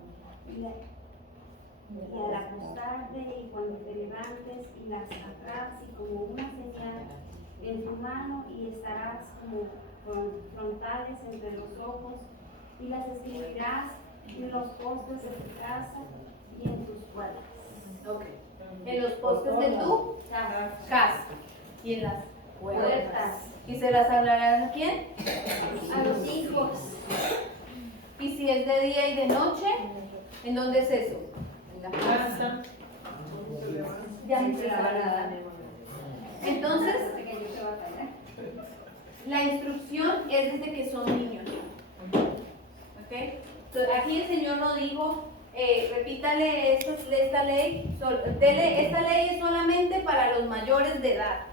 y al acostarte, y cuando te levantes, y las atrás, y como una señal en tu mano, y estarás como frontales entre los ojos, y las escribirás en los postes de tu casa y en tus puertas. Okay. En los postes de tu casa y en las puertas. ¿Y se las hablarán a quién? A los hijos. ¿Y si es de día y de noche? ¿En dónde es eso? En la casa. Ya se la van a dar. Entonces, la instrucción es desde que son niños. ¿Okay? Entonces, aquí el Señor nos dijo, repítale esta ley, esta ley es solamente para los mayores de edad.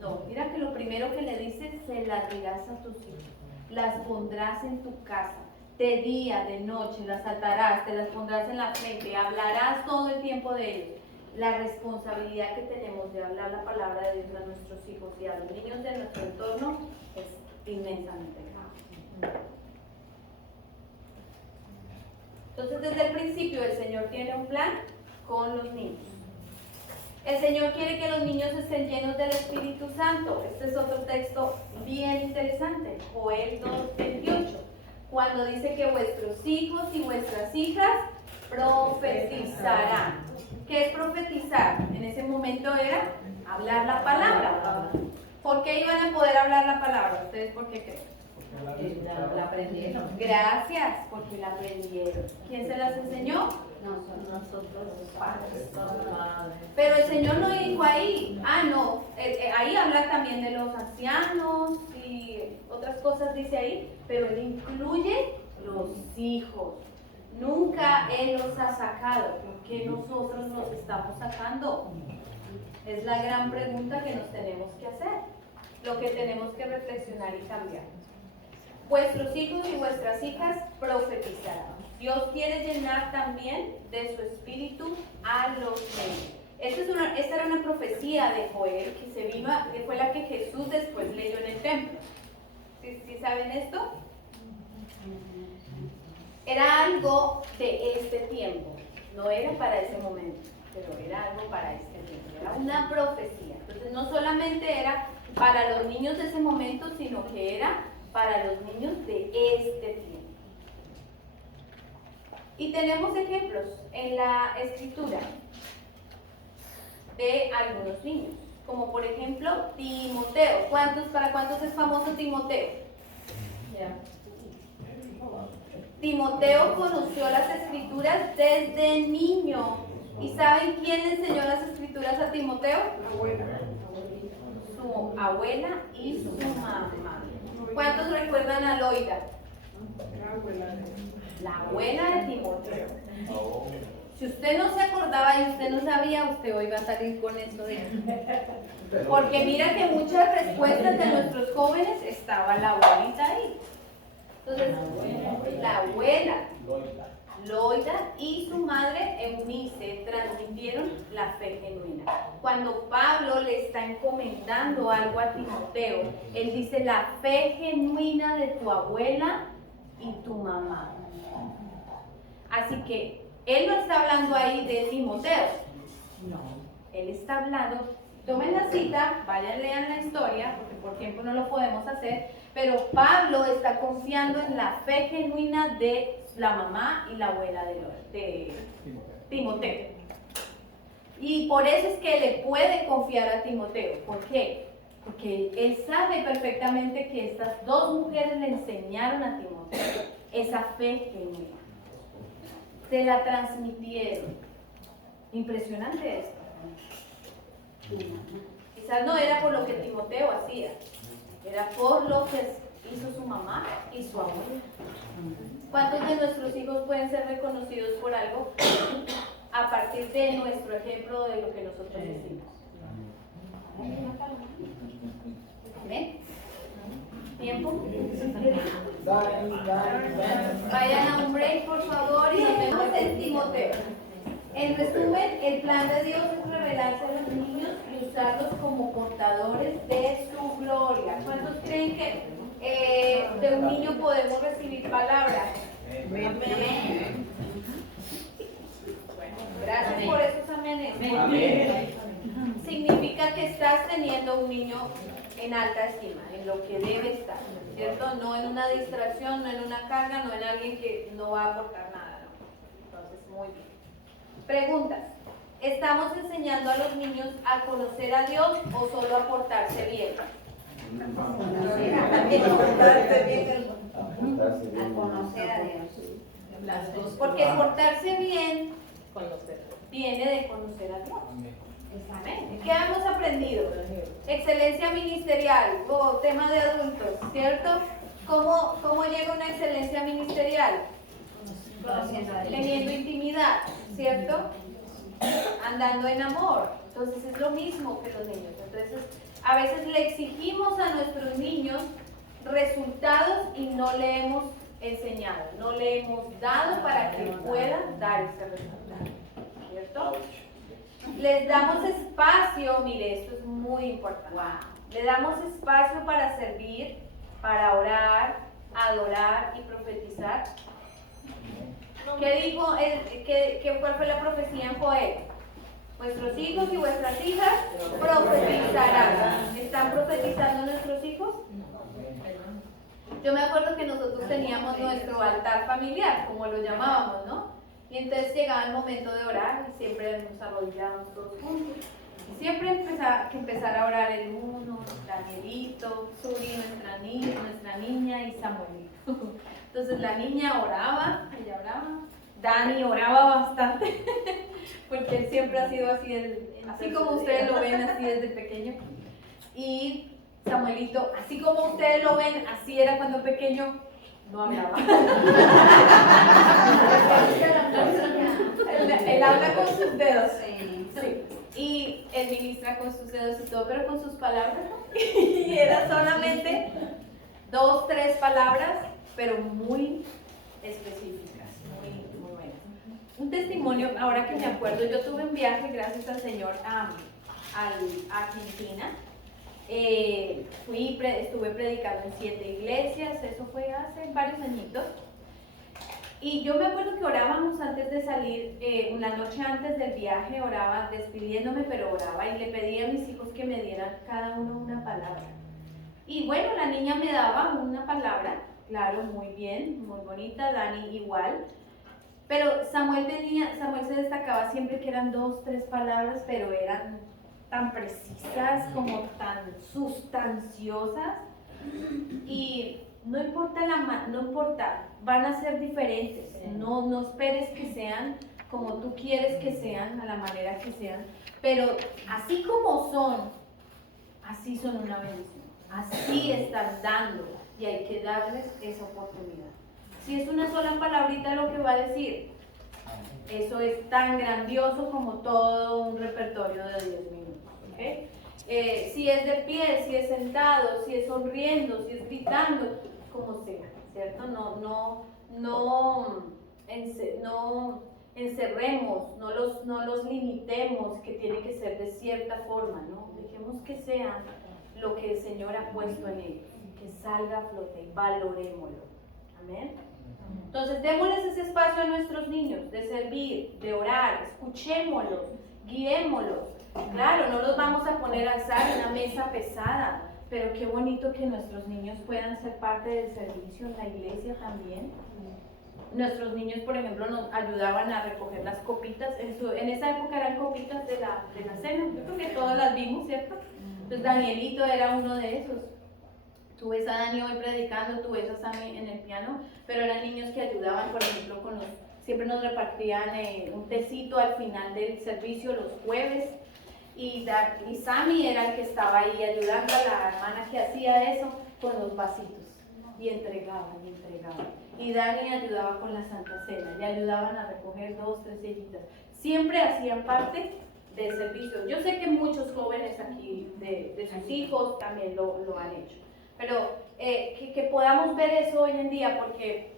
No, mira que lo primero que le dice, se las dirás a tus hijos, las pondrás en tu casa, de día, de noche, las atarás, te las pondrás en la frente, hablarás todo el tiempo de ellos. La responsabilidad que tenemos de hablar la palabra de Dios a nuestros hijos y a los niños de nuestro entorno es inmensamente grande. Entonces, desde el principio, el Señor tiene un plan con los niños. El Señor quiere que los niños estén llenos del Espíritu Santo. Este es otro texto bien interesante, Joel 2:28, cuando dice que vuestros hijos y vuestras hijas profetizarán. ¿Qué es profetizar? En ese momento era hablar la palabra. ¿Por qué iban a poder hablar la palabra? ¿Ustedes por qué creen? La aprendieron. Gracias, porque la aprendieron. ¿Quién se las enseñó? Nosotros los padres. Pero el Señor no dijo ahí, no, ahí habla también de los ancianos y otras cosas dice ahí, pero Él incluye los hijos. Nunca Él los ha sacado. ¿Por qué nosotros nos estamos sacando? Es la gran pregunta que nos tenemos que hacer, lo que tenemos que reflexionar y cambiar. Vuestros hijos y vuestras hijas profetizarán. Dios quiere llenar también de su espíritu a los niños. Esta era una profecía de Joel que fue la que Jesús después leyó en el templo. ¿Sí saben esto? Era algo de este tiempo, no era para ese momento, pero era algo para este tiempo, era una profecía. Entonces no solamente era para los niños de ese momento, sino que era para los niños de este tiempo. Y tenemos ejemplos en la escritura de algunos niños, como por ejemplo Timoteo. ¿Para cuántos es famoso Timoteo? Timoteo conoció las escrituras desde niño. ¿Y saben quién le enseñó las escrituras a Timoteo? Su abuela y su mamá. ¿Cuántos recuerdan a Loida? La abuela de Timoteo. Si usted no se acordaba y usted no sabía, usted hoy va a salir con eso de... Porque mira que muchas respuestas de nuestros jóvenes estaba la abuelita ahí. Entonces, la abuela Loida y su madre Eunice transmitieron la fe genuina. Cuando Pablo le está encomendando algo a Timoteo, él dice la fe genuina de tu abuela y tu mamá. Así que él no está hablando ahí de Timoteo. No, él está hablando, tomen la cita, vayan, lean la historia, porque por tiempo no lo podemos hacer, pero Pablo está confiando en la fe genuina de la mamá y la abuela de Timoteo. Y por eso es que le puede confiar a Timoteo. ¿Por qué? Porque él sabe perfectamente que estas dos mujeres le enseñaron a Timoteo esa fe genuina. Se la transmitieron. Impresionante esto. Quizás no era por lo que Timoteo hacía, era por lo que hizo su mamá y su abuela. ¿Cuántos de nuestros hijos pueden ser reconocidos por algo a partir de nuestro ejemplo de lo que nosotros decimos? ¿Ven? ¿Tiempo? Vayan a un break, por favor, y nos vemos en Timoteo. En resumen, el plan de Dios es revelarse a los niños y usarlos como portadores de su gloria. ¿Cuántos creen que de un niño podemos recibir palabras? Amén. Gracias por esos amenes. Amén. Significa que estás teniendo un niño en alta estima, en lo que debe estar, ¿cierto? No en una distracción, no en una carga, no en alguien que no va a aportar nada, ¿no? Entonces, muy bien. Preguntas. ¿Estamos enseñando a los niños a conocer a Dios o solo a portarse bien? A conocer a Dios. Las dos. Porque portarse bien viene de conocer a Dios. Amén. ¿Qué hemos aprendido? Excelencia ministerial, tema de adultos, ¿cierto? ¿Cómo llega una excelencia ministerial? Teniendo intimidad, ¿cierto? Andando en amor. Entonces es lo mismo que los niños. Entonces a veces le exigimos a nuestros niños resultados y no le hemos enseñado, no le hemos dado para que puedan dar ese resultado, ¿cierto? Les damos espacio, mire, esto es muy importante. Le damos espacio para servir, para orar, adorar y profetizar. ¿Qué dijo, cuál fue la profecía en Joel? Vuestros hijos y vuestras hijas profetizarán. ¿Están profetizando nuestros hijos? Yo me acuerdo que nosotros teníamos nuestro altar familiar, como lo llamábamos, ¿no? Y entonces llegaba el momento de orar y siempre nos arrodillábamos todos juntos. Y siempre que empezar a orar el uno, Danielito, Suri, nuestra niña y Samuelito. Entonces la niña oraba, ella oraba, Dani oraba bastante, porque él siempre ha sido así, así como ustedes lo ven, así desde pequeño. Y Samuelito, así como ustedes lo ven, así era cuando pequeño, no hablaba. Él habla con sus dedos. Sí. Y él ministra con sus dedos y todo, pero con sus palabras no. Y era solamente 2, 3 palabras, pero muy específicas, muy buenas. Un testimonio, ahora que me acuerdo, yo tuve un viaje, gracias al Señor, a Argentina. Estuve predicando en 7 iglesias, eso fue hace varios añitos. Y yo me acuerdo que orábamos antes de salir, una noche antes del viaje, oraba despidiéndome, pero oraba y le pedí a mis hijos que me dieran cada uno una palabra. Y bueno, la niña me daba una palabra, claro, muy bien, muy bonita, Dani igual. Pero Samuel se destacaba siempre que eran 2, 3 palabras, pero eran tan precisas, como tan sustanciosas. Y no importa, van a ser diferentes. No esperes que sean como tú quieres que sean, a la manera que sean, pero así como son, así son una bendición. Así están dando y hay que darles esa oportunidad. Si es una sola palabrita lo que va a decir, eso es tan grandioso como todo un repertorio de 10 minutos. ¿Okay? Si es de pie, si es sentado, si es sonriendo, si es gritando, como sea, ¿cierto? No encerremos, no los limitemos, que tiene que ser de cierta forma, ¿no? Dejemos que sea lo que el Señor ha puesto en ellos, que salga a flote, valorémoslo. Amén. Entonces, démosles ese espacio a nuestros niños de servir, de orar, escuchémoslos, guiémoslos. Claro, no los vamos a poner a alzar en una mesa pesada, pero qué bonito que nuestros niños puedan ser parte del servicio en la iglesia también. Nuestros niños, por ejemplo, nos ayudaban a recoger las copitas. En esa época eran copitas de la cena. Yo creo que todas las vimos, ¿cierto? Entonces Danielito era uno de esos. Tú ves a Dani hoy predicando, tú ves a Sammy en el piano, pero eran niños que ayudaban, por ejemplo, siempre nos repartían un tecito al final del servicio los jueves. Y Sammy era el que estaba ahí ayudando a la hermana que hacía eso con los vasitos. Y entregaban. Y Dani ayudaba con la Santa Cena, le ayudaban a recoger 2, 3 sillitas. Siempre hacían parte del servicio. Yo sé que muchos jóvenes aquí, de sus hijos, también lo han hecho. Pero que podamos ver eso hoy en día, porque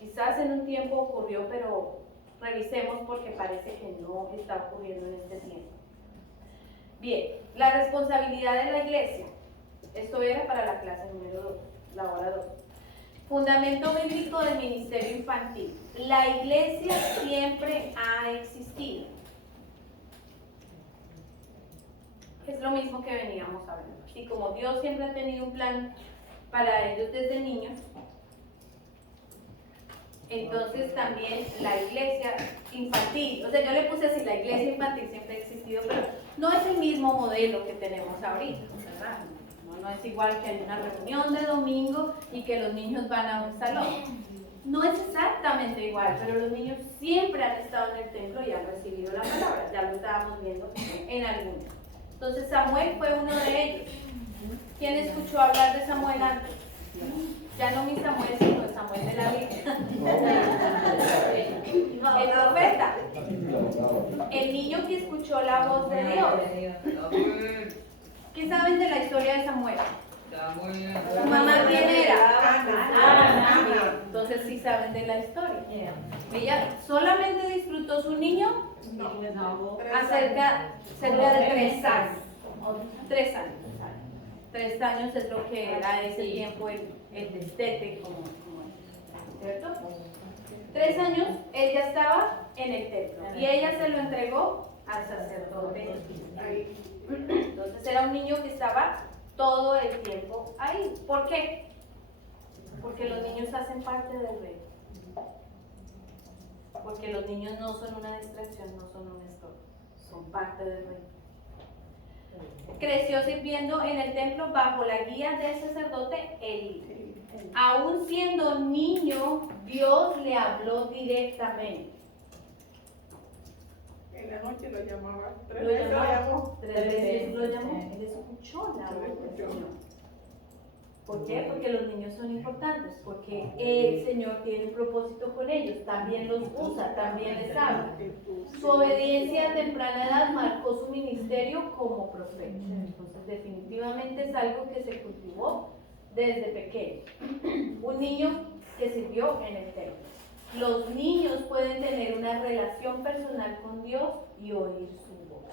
quizás en un tiempo ocurrió, pero revisemos porque parece que no está ocurriendo en este tiempo. Bien, la responsabilidad de la iglesia. Esto era para la clase número 2, la hora 2. Fundamento bíblico del ministerio infantil. La iglesia siempre ha existido. Es lo mismo que veníamos hablando. Y como Dios siempre ha tenido un plan para ellos desde niños, entonces también la iglesia infantil, o sea, yo le puse así, la iglesia infantil siempre ha existido, pero no es el mismo modelo que tenemos ahorita, ¿verdad? No es igual que hay una reunión de domingo y que los niños van a un salón. No es exactamente igual, pero los niños siempre han estado en el templo y han recibido la palabra, ya lo estábamos viendo en algunos. Entonces Samuel fue uno de ellos. ¿Quién escuchó hablar de Samuel antes? Ya no mi Samuel, sino el Samuel de la Biblia. El profeta. El niño que escuchó la voz de Dios. ¿Qué saben de la historia de Samuel? ¿Su mamá quién era? Ana. Entonces sí saben de la historia. Ella solamente disfrutó su niño cerca de 3 años. 3 años. 3 años es lo que era ese tiempo el destete, como ¿cierto? 3 años él ya estaba en el templo y ella se lo entregó al sacerdote. Entonces era un niño que estaba todo el tiempo ahí. ¿Por qué? Porque los niños hacen parte del reino. Porque los niños no son una distracción, no son un estorbo, son parte del reino. Creció sirviendo en el templo bajo la guía del sacerdote Elí. Aún siendo niño, Dios le habló directamente. En la noche lo llamaba. Lo llamó. 3 veces lo llamó. Él escuchó la voz del Señor. ¿Por qué? Porque los niños son importantes, porque el Señor tiene un propósito con ellos, también los usa, también les habla. Su obediencia a temprana edad marcó su ministerio como profeta. Entonces, definitivamente es algo que se cultivó desde pequeño. Un niño que sirvió en el templo. Los niños pueden tener una relación personal con Dios y oír su voz.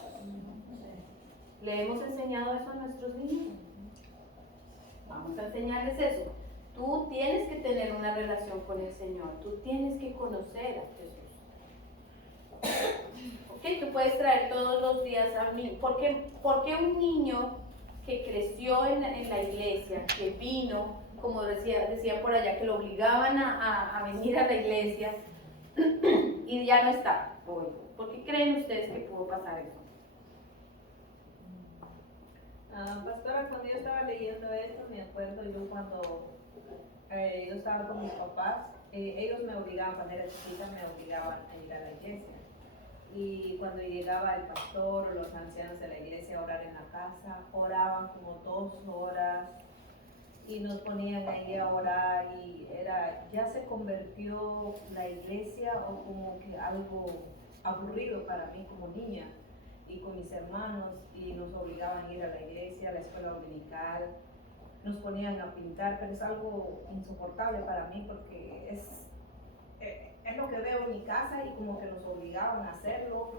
¿Le hemos enseñado eso a nuestros niños? Vamos a enseñarles eso. Tú tienes que tener una relación con el Señor. Tú tienes que conocer a Jesús. Ok, tú puedes traer todos los días a mí. ¿Por qué un niño que creció en la iglesia, que vino, como decía por allá, que lo obligaban a venir a la iglesia y ya no está hoy? ¿Por qué creen ustedes que pudo pasar eso? Pastora, cuando yo estaba leyendo esto, me acuerdo yo cuando yo estaba con mis papás, ellos me obligaban, cuando era chiquita, me obligaban a ir a la iglesia. Y cuando llegaba el pastor o los ancianos de la iglesia a orar en la casa, oraban como 2 horas y nos ponían ahí a orar y ya se convirtió la iglesia o como que algo aburrido para mí como niña y con mis hermanos, y nos obligaban a ir a la iglesia, a la escuela dominical, nos ponían a pintar, pero es algo insoportable para mí porque es lo que veo en mi casa y como que nos obligaban a hacerlo.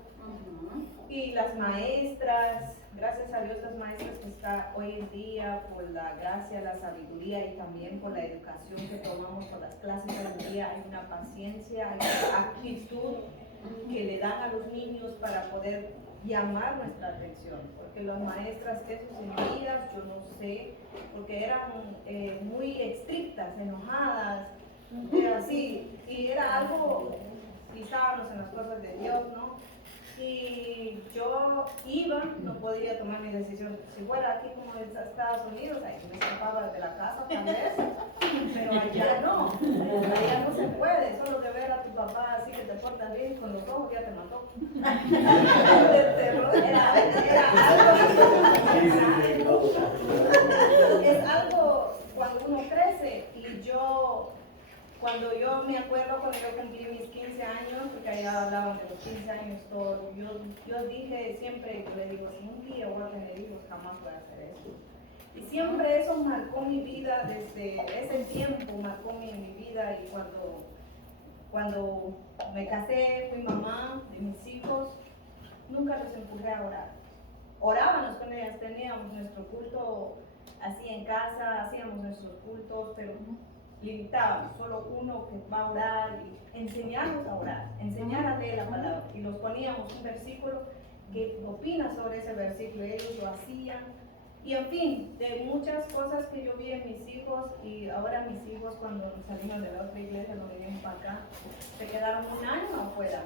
Y las maestras, gracias a Dios, las maestras que están hoy en día, por la gracia, la sabiduría y también por la educación que tomamos por las clases hoy en día, hay una paciencia, hay una actitud que le dan a los niños para poder llamar nuestra atención, porque las maestras esos envidias, yo no sé, porque eran muy estrictas, enojadas, así, y era algo, pisábamos en las cosas de Dios, ¿no? Y yo iba, no podía tomar mi decisión. Si fuera aquí como en Estados Unidos, ahí me escapaba de la casa tal vez, pero allá no, allá no se puede, solo de ver a tu papá así que te portas bien con los ojos ya te mató. Es algo cuando uno crece, y cuando yo me acuerdo cuando yo cumplí mis 15 años, porque allá hablaban de los 15 años todo, yo dije siempre, yo le digo, si un día voy a tener hijos, jamás voy a hacer eso. Y siempre eso marcó mi vida, desde ese tiempo marcó mi vida, y cuando me casé, fui mamá de mis hijos, nunca los empujé a orar. Orábamos con ellas, teníamos nuestro culto así en casa, hacíamos nuestros cultos, pero limitábamos, solo uno que va a orar, y enseñarnos a orar, enseñar a leer la palabra, y los poníamos un versículo, ¿qué opinas sobre ese versículo? Ellos lo hacían, y en fin, de muchas cosas que yo vi en mis hijos, y ahora mis hijos cuando salimos de la otra iglesia, nos vinimos para acá, se quedaron 1 año afuera,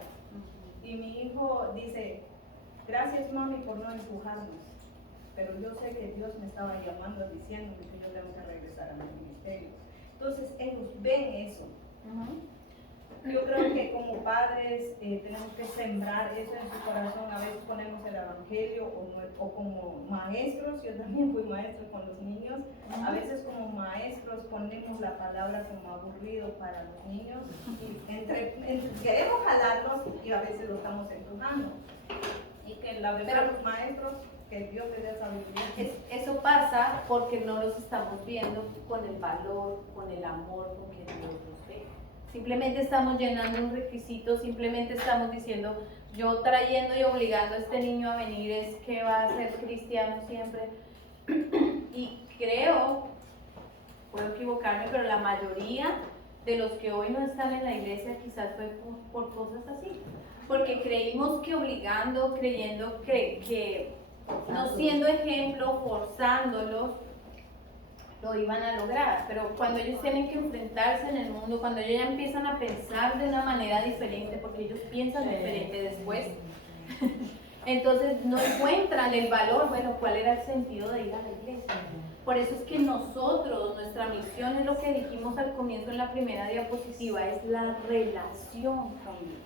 y mi hijo dice, gracias mami por no empujarnos, pero yo sé que Dios me estaba llamando, diciéndome que yo tengo que regresar a mi ministerio. Entonces ellos ven eso. Yo creo que como padres tenemos que sembrar eso en su corazón. A veces ponemos el evangelio, o como maestros, yo también fui maestro con los niños, a veces como maestros ponemos la palabra como aburrido para los niños, y queremos jalarlos y a veces lo estamos empujando. Y que la verdad los maestros, que Dios les dé sabiduría. Eso pasa porque no los estamos viendo con el valor, con el amor con que Dios los ve. Simplemente estamos llenando un requisito, simplemente estamos diciendo, yo trayendo y obligando a este niño a venir es que va a ser cristiano siempre. Y creo, puedo equivocarme, pero la mayoría de los que hoy no están en la iglesia quizás fue por cosas así. Porque creímos que obligando, creyendo que no siendo ejemplo, forzándolos, lo iban a lograr. Pero cuando ellos tienen que enfrentarse en el mundo, cuando ellos ya empiezan a pensar de una manera diferente, porque ellos piensan diferente después, entonces no encuentran el valor, bueno, ¿cuál era el sentido de ir a la iglesia? Por eso es que nosotros, nuestra misión es lo que dijimos al comienzo en la primera diapositiva, es la relación con Dios.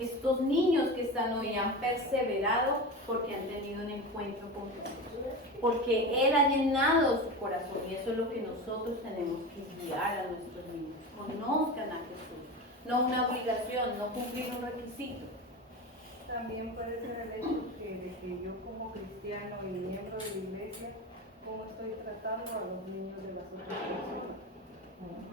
Estos niños que están hoy han perseverado porque han tenido un encuentro con Dios, porque Él ha llenado su corazón, y eso es lo que nosotros tenemos que guiar a nuestros niños. Conozcan a Jesús, no una obligación, no cumplir un requisito. También puede ser el hecho de que yo como cristiano y miembro de la iglesia, cómo estoy tratando a los niños de las otras personas.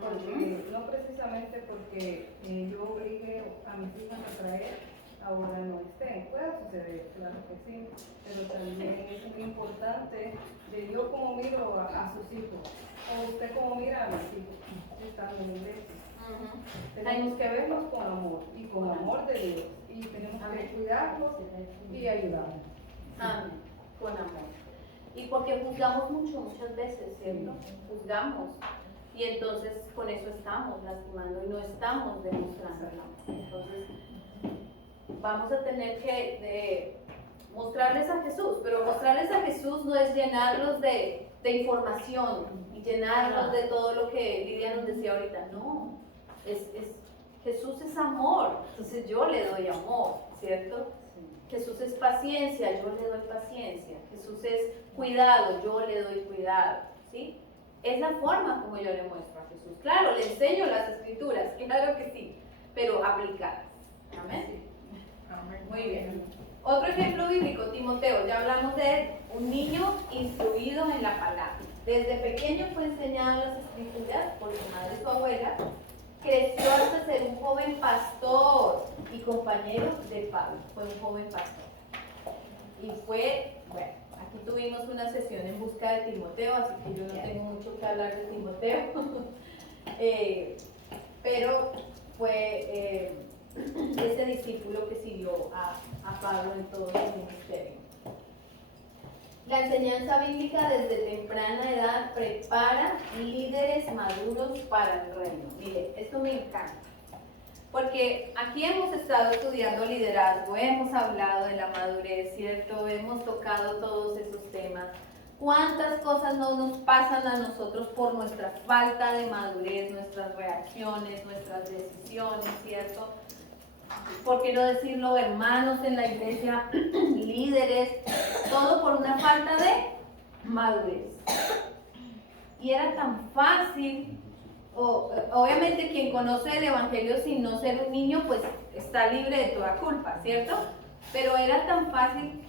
Porque, no precisamente porque yo obligue a mis hijos a traer, ahora no estén. Puede suceder, claro que sí, pero también es muy importante de yo como miro a sus hijos, o usted como mira a mis hijos, estando en la iglesia. Tenemos que verlos con amor y con amor de Dios, y tenemos que cuidarlos y ayudarlos. Amén, con amor. Y porque juzgamos muchas veces, ¿cierto? Juzgamos. Y entonces con eso estamos lastimando y no estamos demostrando el amor. Entonces vamos a tener que mostrarles a Jesús, pero mostrarles a Jesús no es llenarlos de información y llenarlos de todo lo que Lidia nos decía ahorita. No, Jesús es amor, entonces yo le doy amor, ¿cierto? Jesús es paciencia, yo le doy paciencia. Jesús es cuidado, yo le doy cuidado, ¿sí? Es la forma como yo le muestro a Jesús. Claro, le enseño las escrituras, claro que sí, pero aplicadas. Amén. Muy bien. Otro ejemplo bíblico, Timoteo. Ya hablamos de un niño instruido en la palabra. Desde pequeño fue enseñado las escrituras por su madre y su abuela. Creció hasta ser un joven pastor y compañero de Pablo. Fue un joven pastor. Y fue, bueno, aquí tuvimos una sesión en busca de Timoteo, así que yo no tengo mucho que hablar de Timoteo. Pero fue ese discípulo que siguió a Pablo en todo su ministerio. La enseñanza bíblica desde temprana edad prepara líderes maduros para el reino. Mire, esto me encanta, porque aquí hemos estado estudiando liderazgo, hemos hablado de la madurez, ¿cierto? Hemos tocado todos esos temas. ¿Cuántas cosas no nos pasan a nosotros por nuestra falta de madurez, nuestras reacciones, nuestras decisiones, ¿cierto? ¿Por qué no decirlo, hermanos en la iglesia, líderes? Todo por una falta de madurez. Y era tan fácil, obviamente quien conoce el evangelio sin no ser un niño, pues está libre de toda culpa, ¿cierto? Pero era tan fácil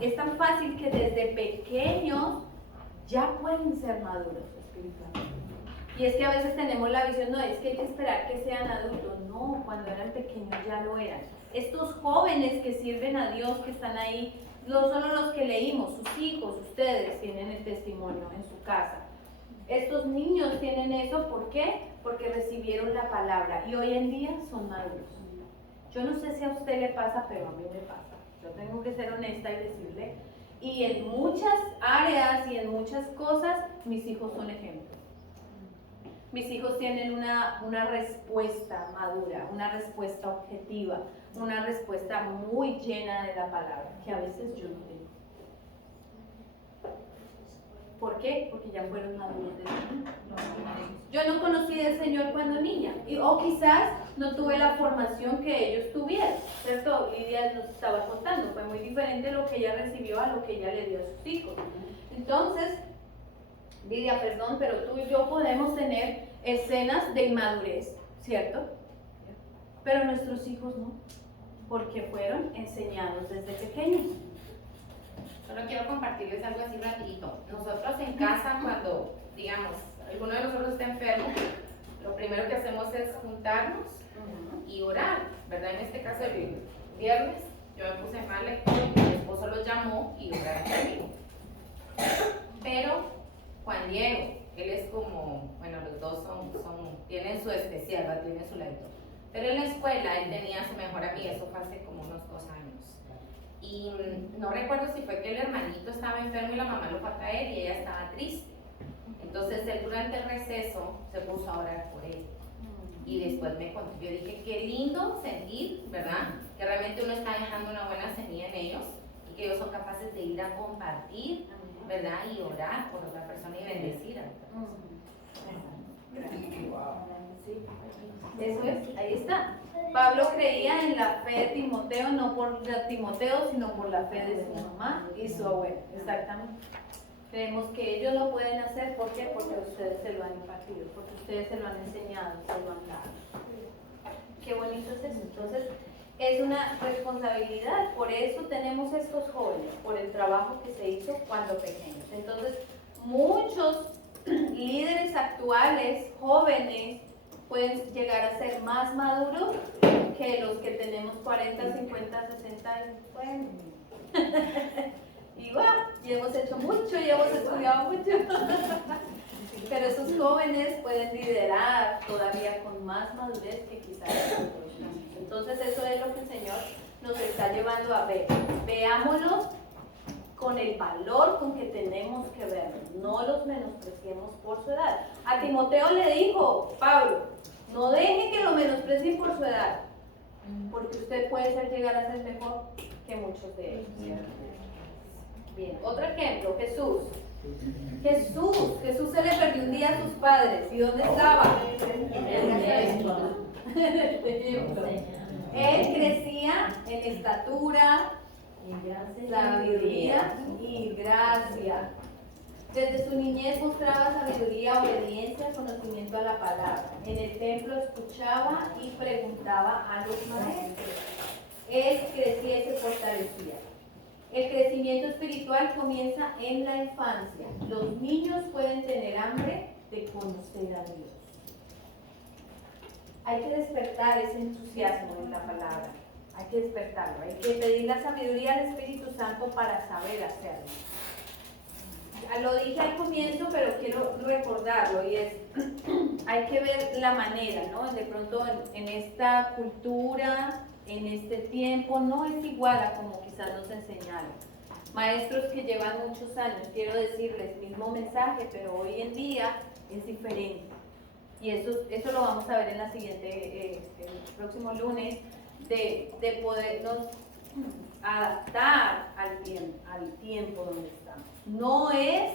es tan fácil que desde pequeños ya pueden ser maduros espiritualmente. Y es que a veces tenemos la visión, no, es que hay que esperar que sean adultos. No, cuando eran pequeños ya lo eran. Estos jóvenes que sirven a Dios, que están ahí, no solo los que leímos, sus hijos, ustedes tienen el testimonio en su casa. Estos niños tienen eso, ¿por qué? Porque recibieron la palabra y hoy en día son maduros. Yo no sé si a usted le pasa, pero a mí me pasa. Yo tengo que ser honesta y decirle. Y en muchas áreas y en muchas cosas, mis hijos son ejemplos. Mis hijos tienen una respuesta madura, una respuesta objetiva, una respuesta muy llena de la palabra, que a veces yo no tengo. ¿Por qué? Porque ya fueron maduros desde niños. Yo no conocí del Señor cuando niña, o quizás no tuve la formación que ellos tuvieron, ¿cierto? Lidia nos estaba contando, fue muy diferente lo que ella recibió a lo que ella le dio a sus hijos. Entonces, Lidia, perdón, pero tú y yo podemos tener escenas de inmadurez, ¿cierto? Pero nuestros hijos no, porque fueron enseñados desde pequeños. Solo quiero compartirles algo así rapidito. Nosotros en casa, cuando, digamos, alguno de nosotros está enfermo, lo primero que hacemos es juntarnos y orar, ¿verdad? En este caso el viernes yo me puse mal, mi esposo los llamó y oraron conmigo. Pero Juan Diego, él es como, bueno, los dos tienen su especial, ¿va? Tienen su lado. Pero en la escuela él tenía a su mejor amiga, eso fue hace como unos 2 años. Y no recuerdo si fue que el hermanito estaba enfermo y la mamá lo fue a traer y ella estaba triste. Entonces él durante el receso se puso a orar por él. Y después me contó, yo dije, qué lindo sentir, ¿verdad? Que realmente uno está dejando una buena semilla en ellos y que ellos son capaces de ir a compartir, ¿verdad? Y orar por otra persona y bendecir a otra persona. Sí. Eso es, ahí está. Pablo creía en la fe de Timoteo, no por Timoteo, sino por la fe de su mamá y su abuela. Exactamente. Creemos que ellos lo pueden hacer, ¿por qué? Porque ustedes se lo han impartido, porque ustedes se lo han enseñado, se lo han dado. Qué bonito es eso. Entonces, es una responsabilidad, por eso tenemos estos jóvenes, por el trabajo que se hizo cuando pequeños. Entonces, muchos líderes actuales, jóvenes, pueden llegar a ser más maduros que los que tenemos 40, 50, 60 años. Bueno. Y va, y hemos hecho mucho, y hemos estudiado mucho. Pero esos jóvenes pueden liderar todavía con más madurez que quizás nosotros. Entonces eso es lo que el Señor nos está llevando a ver. Veámonos con el valor con que tenemos que verlos. No los menospreciemos por su edad. A Timoteo le dijo Pablo, no deje que lo menosprecien por su edad, porque usted puede llegar a ser mejor que muchos de ellos. Bien, otro ejemplo, Jesús. Jesús se le perdió un día a sus padres. ¿Y dónde estaba? En el templo. Él crecía en estatura, sabiduría y gracia. Desde su niñez mostraba sabiduría, obediencia, conocimiento a la palabra. En el templo escuchaba y preguntaba a los maestros. Él crecía y se fortalecía. El crecimiento espiritual comienza en la infancia. Los niños pueden tener hambre de conocer a Dios. Hay que despertar ese entusiasmo en la palabra. Hay que despertarlo. Hay que pedir la sabiduría al Espíritu Santo para saber hacerlo. Lo dije al comienzo, pero quiero recordarlo, y es, hay que ver la manera, ¿no? De pronto en esta cultura, en este tiempo, no es igual a como quizás nos enseñaron. Maestros que llevan muchos años, quiero decirles, mismo mensaje, pero hoy en día es diferente. Y eso lo vamos a ver en la siguiente, el próximo lunes, de podernos adaptar al tiempo donde estamos. No es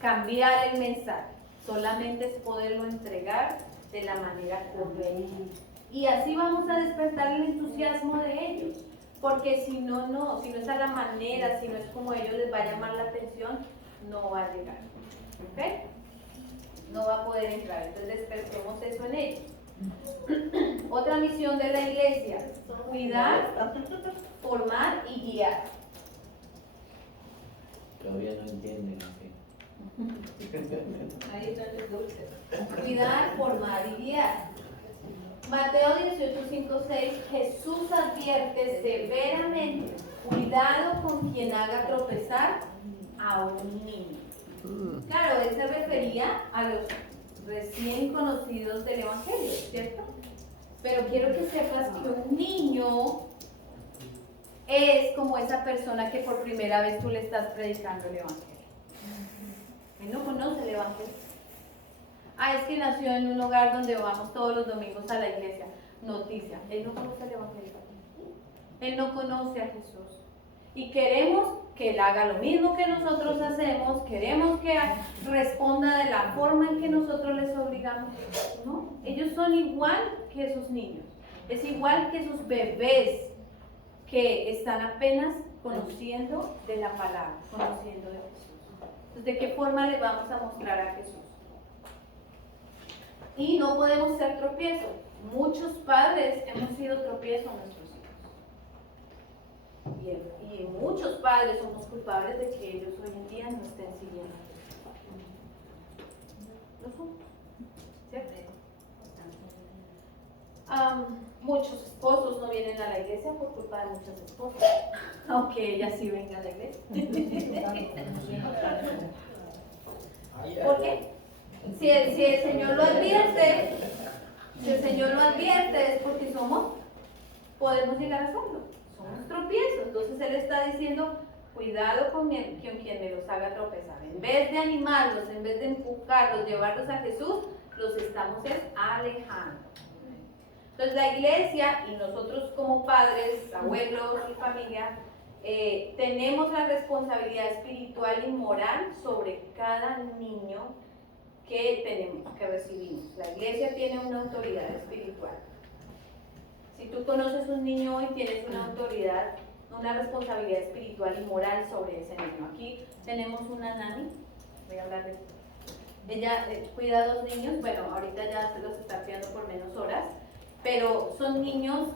cambiar el mensaje, solamente es poderlo entregar de la manera correcta. Y así vamos a despertar el entusiasmo de ellos, porque si no es a la manera, si no es como ellos les va a llamar la atención, no va a llegar, ¿ok? No va a poder entrar, entonces despertemos eso en ellos. Otra misión de la iglesia, cuidar, formar y guiar. Todavía no entienden así. Ahí están los dulces. Cuidar, formar y guiar. Mateo 18, 5, 6, Jesús advierte severamente, cuidado con quien haga tropezar a un niño. Claro, él se refería a los recién conocidos del Evangelio, ¿cierto? Pero quiero que sepas que un niño es como esa persona que por primera vez tú le estás predicando el Evangelio. Él no conoce el Evangelio. Es que nació en un hogar donde vamos todos los domingos a la iglesia. Noticia, él no conoce el Evangelio. Él no conoce a Jesús. Y queremos que él haga lo mismo que nosotros hacemos, queremos que responda de la forma en que nosotros les obligamos. No, ellos son igual que sus niños. Es igual que sus bebés que están apenas conociendo de la palabra, conociendo de Jesús. Entonces, ¿de qué forma les vamos a mostrar a Jesús? Y no podemos ser tropiezos. Muchos padres hemos sido tropiezos a nuestros hijos. Y muchos padres somos culpables de que ellos hoy en día no estén siguiendo. ¿Lo somos? ¿Cierto? Muchos esposos no vienen a la iglesia por culpa de muchas esposas, aunque ellas sí vengan a la iglesia. ¿Por qué? si el Señor lo advierte, es porque podemos llegar a hacerlo. Somos tropiezos. Entonces Él está diciendo, cuidado con quien me los haga tropezar. En vez de animarlos, en vez de empujarlos, llevarlos a Jesús, los estamos alejando. Entonces la iglesia y nosotros como padres, abuelos y familia, tenemos la responsabilidad espiritual y moral sobre cada niño que recibimos. La iglesia tiene una autoridad espiritual. Si tú conoces un niño hoy, tienes una autoridad, una responsabilidad espiritual y moral sobre ese niño. Aquí tenemos una nani, voy a hablar de esto. Ella cuida a 2 niños, bueno, ahorita ya se los está cuidando por menos horas, pero son niños,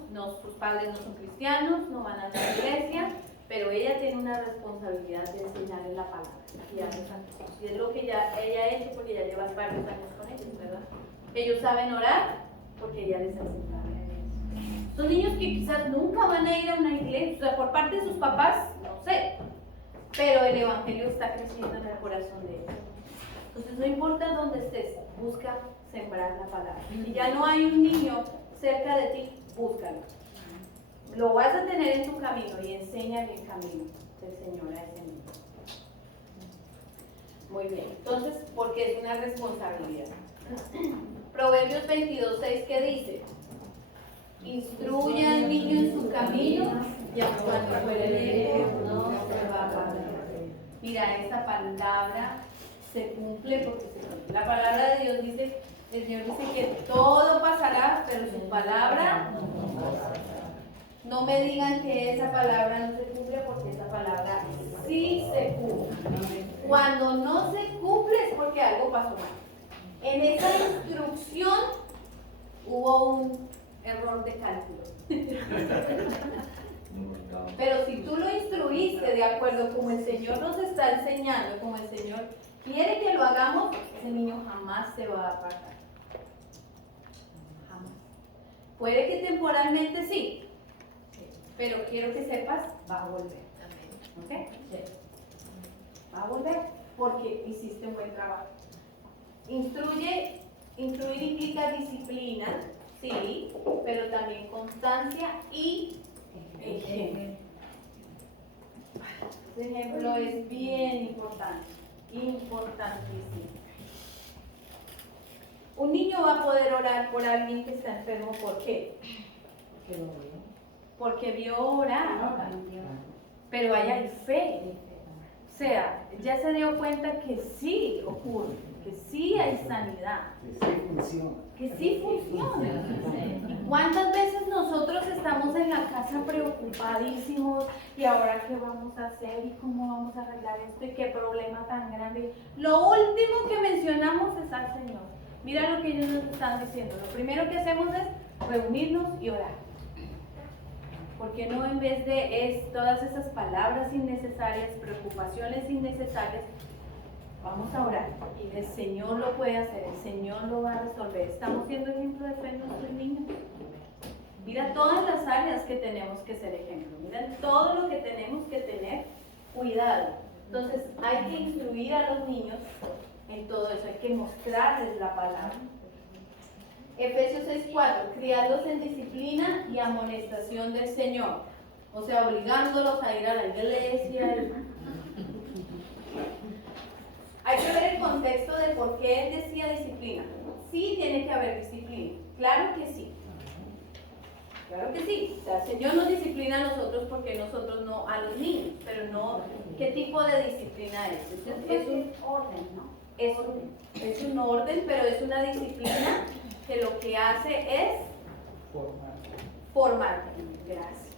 sus padres no son cristianos, no van a la iglesia, pero ella tiene una responsabilidad de enseñarles la palabra. Y es lo que ella ha hecho porque ya lleva varios años con ellos, ¿verdad? Ellos saben orar porque ella les enseña. Son niños que quizás nunca van a ir a una iglesia, o sea, por parte de sus papás, no sé, pero el evangelio está creciendo en el corazón de ellos. Entonces, no importa dónde estés, busca sembrar la palabra. Si ya no hay un niño cerca de ti, búscalo. Lo vas a tener en tu camino y enséñale el camino del Señor a ese niño. Muy bien, entonces, porque es una responsabilidad. Proverbios 22:6, ¿qué dice? Instruye al niño en su camino y aun cuando fuere lejos no se va a apartar. Mira, esa palabra se cumple porque se cumple. La palabra de Dios dice, el Señor dice que todo pasará, pero su palabra no pasará. No me digan que esa palabra no se cumple porque esa palabra sí se cumple. Cuando no se cumple es porque algo pasó mal. En esa instrucción hubo un error de cálculo. Pero si tú lo instruiste de acuerdo como el Señor nos está enseñando, como el Señor quiere que lo hagamos, ese niño jamás se va a apartar. Jamás. Puede que temporalmente sí, pero quiero que sepas, va a volver. ¿Ok? Va a volver porque hiciste un buen trabajo. Instruir implica disciplina, sí, pero también constancia y ejemplo. Ese ejemplo es bien importante, importantísimo. Un niño va a poder orar por alguien que está enfermo, ¿por qué? Porque vio orar, pero ahí hay fe. O sea, ya se dio cuenta que sí ocurre, que sí hay sanidad, que sí funciona. ¿Cuántas veces nosotros estamos en la casa preocupadísimos y ahora qué vamos a hacer y cómo vamos a arreglar esto y qué problema tan grande? Lo último que mencionamos es al Señor. Mira lo que ellos nos están diciendo. Lo primero que hacemos es reunirnos y orar. ¿Por qué no en vez de todas esas palabras innecesarias, preocupaciones innecesarias, vamos a orar? Y el Señor lo puede hacer, el Señor lo va a resolver. Estamos siendo ejemplo de fe en nuestros niños. Mira todas las áreas que tenemos que ser ejemplo. Mira todo lo que tenemos que tener cuidado. Entonces hay que instruir a los niños en todo eso, hay que mostrarles la palabra. Efesios 6:4, criarlos en disciplina y amonestación del Señor. O sea, obligándolos a ir a la iglesia. Hay que ver el contexto de por qué él decía disciplina. Sí tiene que haber disciplina, claro que sí. Claro que sí. O sea, el Señor nos disciplina a nosotros porque nosotros no a los niños, pero no, ¿qué tipo de disciplina es? Es un orden, ¿no? Es un orden, pero es una disciplina que lo que hace es formarte. Gracias.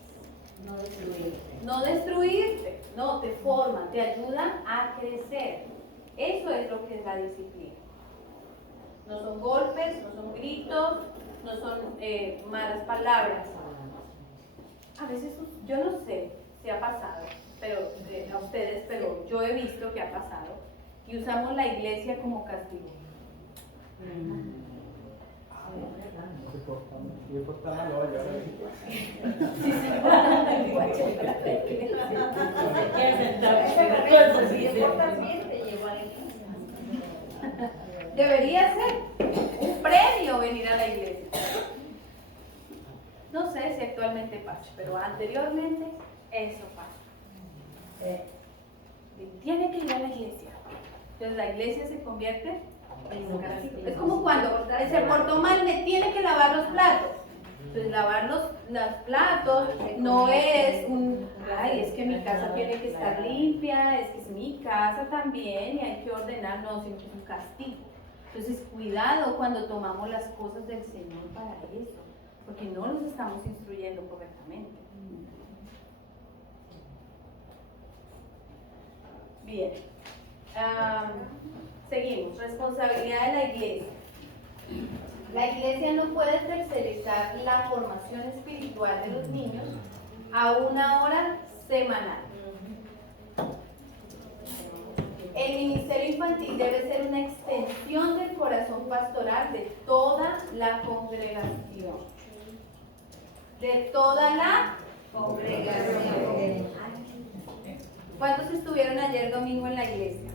No destruirte. No destruirte, no, te forma, te ayuda a crecer. Eso es lo que es la disciplina. No son golpes, no son gritos, no son malas palabras. A veces, yo no sé si ha pasado, pero a ustedes, pero yo he visto que ha pasado, y usamos la iglesia como castigo. Si porta mal, lo voy a Debería ser un premio venir a la iglesia. No sé si actualmente pasa, pero anteriormente eso pasa. Tiene que ir a la iglesia. Entonces la iglesia se convierte en un castigo. Es como cuando se portó mal, me tiene que lavar los platos. Entonces lavar los platos no es un, ay, es que mi casa tiene que estar limpia, es que es mi casa también y hay que ordenar, no, sino que es un castigo. Entonces cuidado cuando tomamos las cosas del Señor para eso, porque no los estamos instruyendo correctamente. Bien. Seguimos. Responsabilidad de la iglesia. La iglesia no puede tercerizar la formación espiritual de los niños a 1 hora semanal. El ministerio infantil debe ser una extensión del corazón pastoral de toda la congregación. De toda la congregación. ¿Cuántos estuvieron ayer domingo en la iglesia?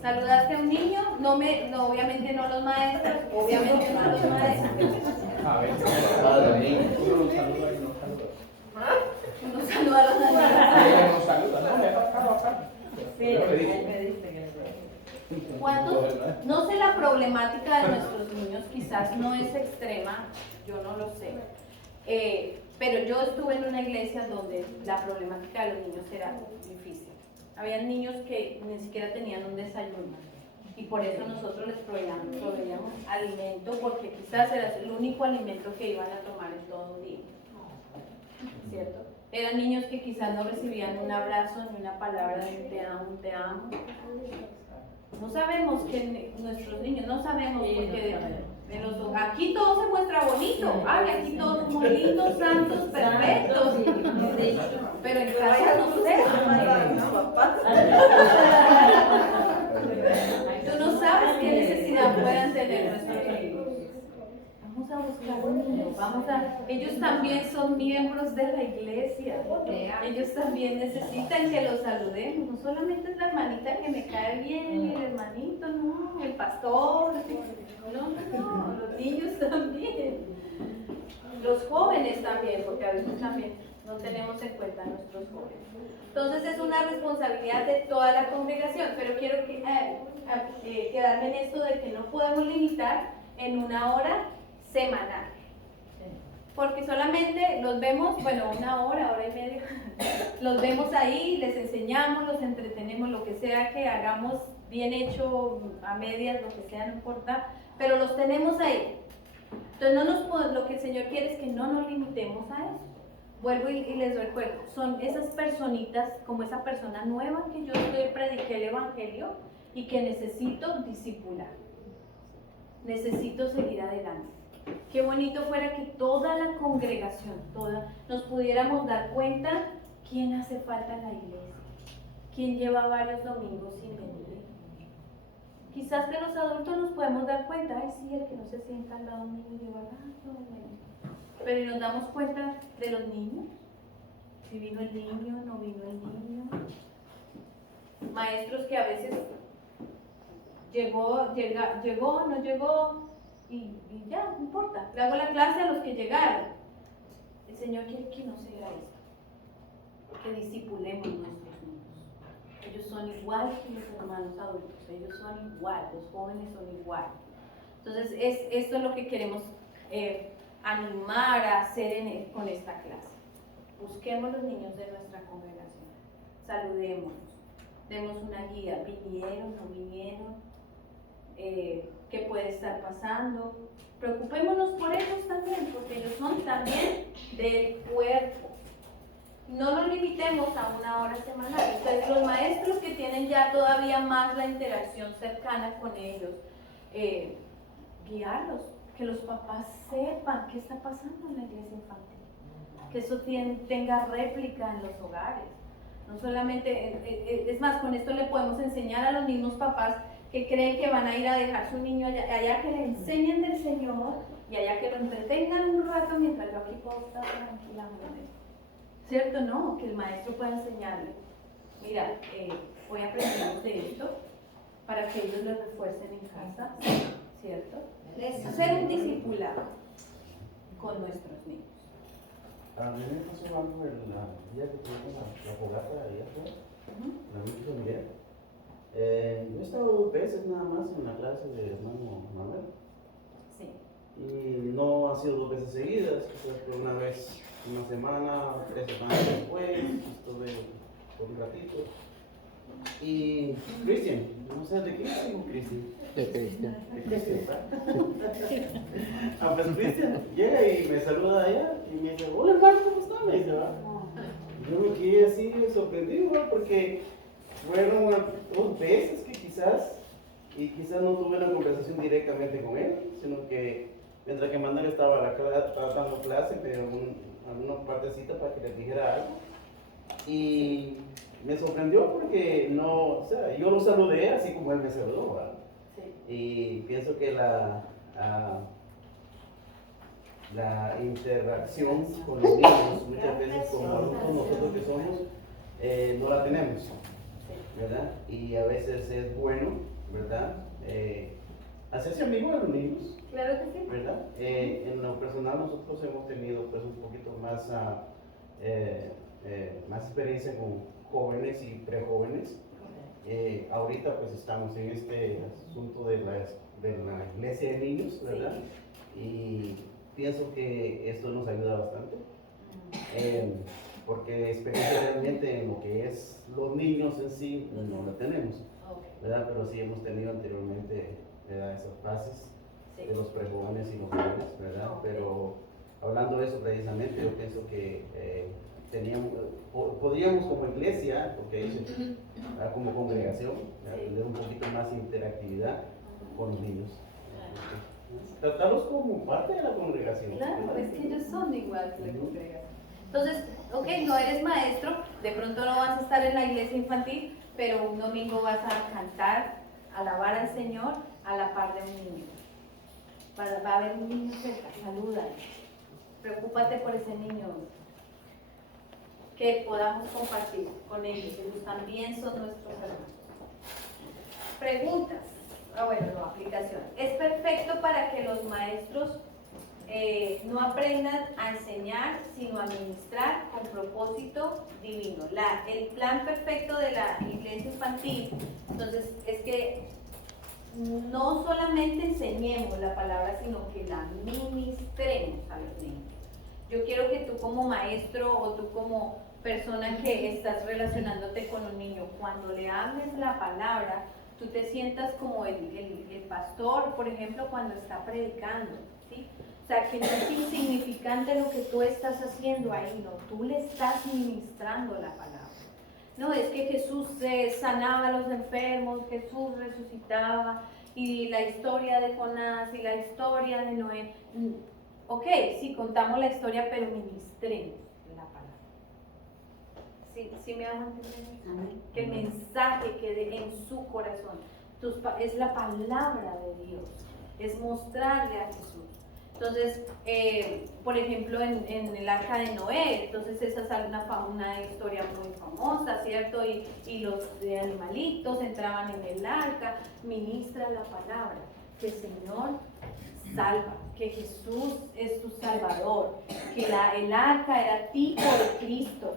¿Saludaste a un niño? No, obviamente no los maestros, obviamente no los maestros. A ver, uno saluda y no saluda. Uno saluda a los Ella maestros. no saluda, no, me ha tocado acá. Yo le dije. ¿Cuántos? No sé, la problemática de nuestros niños quizás no es extrema, yo no lo sé. Pero yo estuve en una iglesia donde la problemática de los niños era difícil. Había niños que ni siquiera tenían un desayuno y por eso nosotros les proveíamos alimento porque quizás era el único alimento que iban a tomar en todo un día. ¿Cierto? Eran niños que quizás no recibían un abrazo ni una palabra de te amo. No sabemos que nuestros niños, no sabemos porque aquí todo se muestra bonito. Ay, aquí todos somos lindos, santos, perfectos. Pero en casa no sé. Tú no sabes qué necesidad puedan tener nuestros hijos. Vamos a buscar un niño, ellos también son miembros de la iglesia. Ellos también necesitan que los saludemos. No solamente es la hermanita que me cae bien, el hermanito, no, el pastor. No, los niños también. Los jóvenes también, porque a veces también no tenemos en cuenta a nuestros jóvenes. Entonces es una responsabilidad de toda la congregación, pero quiero quedarme en esto de que no podemos limitar en 1 hora semanal. Porque solamente los vemos, bueno, 1 hora, hora y media, los vemos ahí, les enseñamos, los entretenemos, lo que sea que hagamos bien hecho, a medias, lo que sea, no importa, pero los tenemos ahí. Entonces lo que el Señor quiere es que no nos limitemos a eso. Vuelvo y les recuerdo, son esas personitas, como esa persona nueva que yo prediqué el Evangelio y que necesito discipular. Necesito seguir adelante. Qué bonito fuera que toda la congregación, nos pudiéramos dar cuenta quién hace falta en la iglesia, quién lleva varios domingos sin venir. Quizás de los adultos nos podemos dar cuenta, ay sí, el que no se sienta al lado mío lleva rato, pero ¿y nos damos cuenta de los niños? Si vino el niño, no vino el niño. Maestros que a veces llegó, no llegó, y ya, no importa. Le hago la clase a los que llegaron. El Señor quiere que no sea esto, que discipulemos nuestros niños. Ellos son igual que los hermanos adultos, ellos son igual, los jóvenes son igual. Entonces, esto es lo que queremos animar a hacer con esta clase. Busquemos los niños de nuestra congregación, saludémoslos, demos una guía, vinieron, no vinieron, qué puede estar pasando. Preocupémonos por ellos también, porque ellos son también del cuerpo. No nos limitemos a 1 hora semanal. Entonces, los maestros que tienen ya todavía más la interacción cercana con ellos, guiarlos, que los papás sepan qué está pasando en la iglesia infantil, que eso tenga réplica en los hogares. No solamente, es más, con esto le podemos enseñar a los mismos papás que creen que van a ir a dejar su niño allá que le enseñen del Señor y allá que lo entretengan un rato mientras yo aquí puedo estar tranquilamente. ¿Cierto? No, que el maestro pueda enseñarle. Mira, hoy aprendimos de esto, para que ellos lo refuercen en casa, ¿cierto? Es hacer un discipulado con nuestros niños. A mí me pasó algo el día que tuvimos la fogata ahí afuera, la noche familiar. Yo he estado 2 veces nada más en la clase de hermano Manuel. Sí. Y no ha sido 2 veces seguidas, quizás fue una vez, una semana, 3 semanas después, estuve por un ratito. Y Cristian, no sé de qué es Cristian. De Cristian. De Cristian, ¿verdad? Pues Cristian llega y me saluda allá y me dice, hola hermano, ¿cómo está? Me dice, va. Yo me quedé así sorprendido, ¿va? Porque fueron 2 veces que quizás no tuve una conversación directamente con él, sino que mientras que Manuel estaba dando clase, me dio alguna partecita para que le dijera algo. Y me sorprendió porque no, o sea, yo lo saludé así como él me saludó, ¿verdad? Sí. Y pienso que la interacción con los niños, muchas veces como adultos nosotros que somos, no la tenemos, ¿verdad? Y a veces es bueno, ¿verdad? Hacerse amigo de los niños. Claro que sí. ¿Verdad? En lo personal nosotros hemos tenido pues un poquito más, más experiencia con jóvenes y prejóvenes. Ahorita pues estamos en este asunto de la iglesia de niños, ¿verdad? Sí. Y pienso que esto nos ayuda bastante. Porque experiencia realmente en lo que es los niños en sí no la tenemos, ¿verdad? Pero sí hemos tenido anteriormente, ¿verdad? Esas fases de los prejóvenes y los jóvenes, ¿verdad? Pero hablando de eso precisamente, yo pienso que podríamos como iglesia, porque dice, como congregación, tener un poquito más de interactividad con los niños. Tratarlos como parte de la congregación. Claro, es que ellos son igual que la congregación. Entonces, ok, no eres maestro, de pronto no vas a estar en la iglesia infantil, pero un domingo vas a cantar, alabar al Señor a la par de un niño. Va a haber un niño cerca, salúdale, preocúpate por ese niño, que podamos compartir con ellos, ellos también son nuestros hermanos. Preguntas, no, aplicación. ¿Es perfecto para que los maestros no aprendan a enseñar, sino a ministrar con propósito divino? El plan perfecto de la iglesia infantil, entonces, es que no solamente enseñemos la palabra, sino que la ministremos a los niños. Yo quiero que tú como maestro o tú como persona que estás relacionándote con un niño, cuando le hables la palabra, tú te sientas como el pastor, por ejemplo, cuando está predicando, ¿sí? O sea, que no es insignificante lo que tú estás haciendo ahí, no, tú le estás ministrando la palabra. No, es que Jesús sanaba a los enfermos, Jesús resucitaba, y la historia de Jonás y la historia de Noé. Ok, sí, contamos la historia, pero ministremos la palabra. ¿Sí me van a entender? Que el mensaje quede en su corazón. Es la palabra de Dios, es mostrarle a Jesús. Entonces, por ejemplo, en el arca de Noé, entonces esa es una historia muy famosa, ¿cierto? Y los animalitos entraban en el arca, ministra la palabra, que el Señor salva, que Jesús es tu Salvador, que el arca era tipo de Cristo.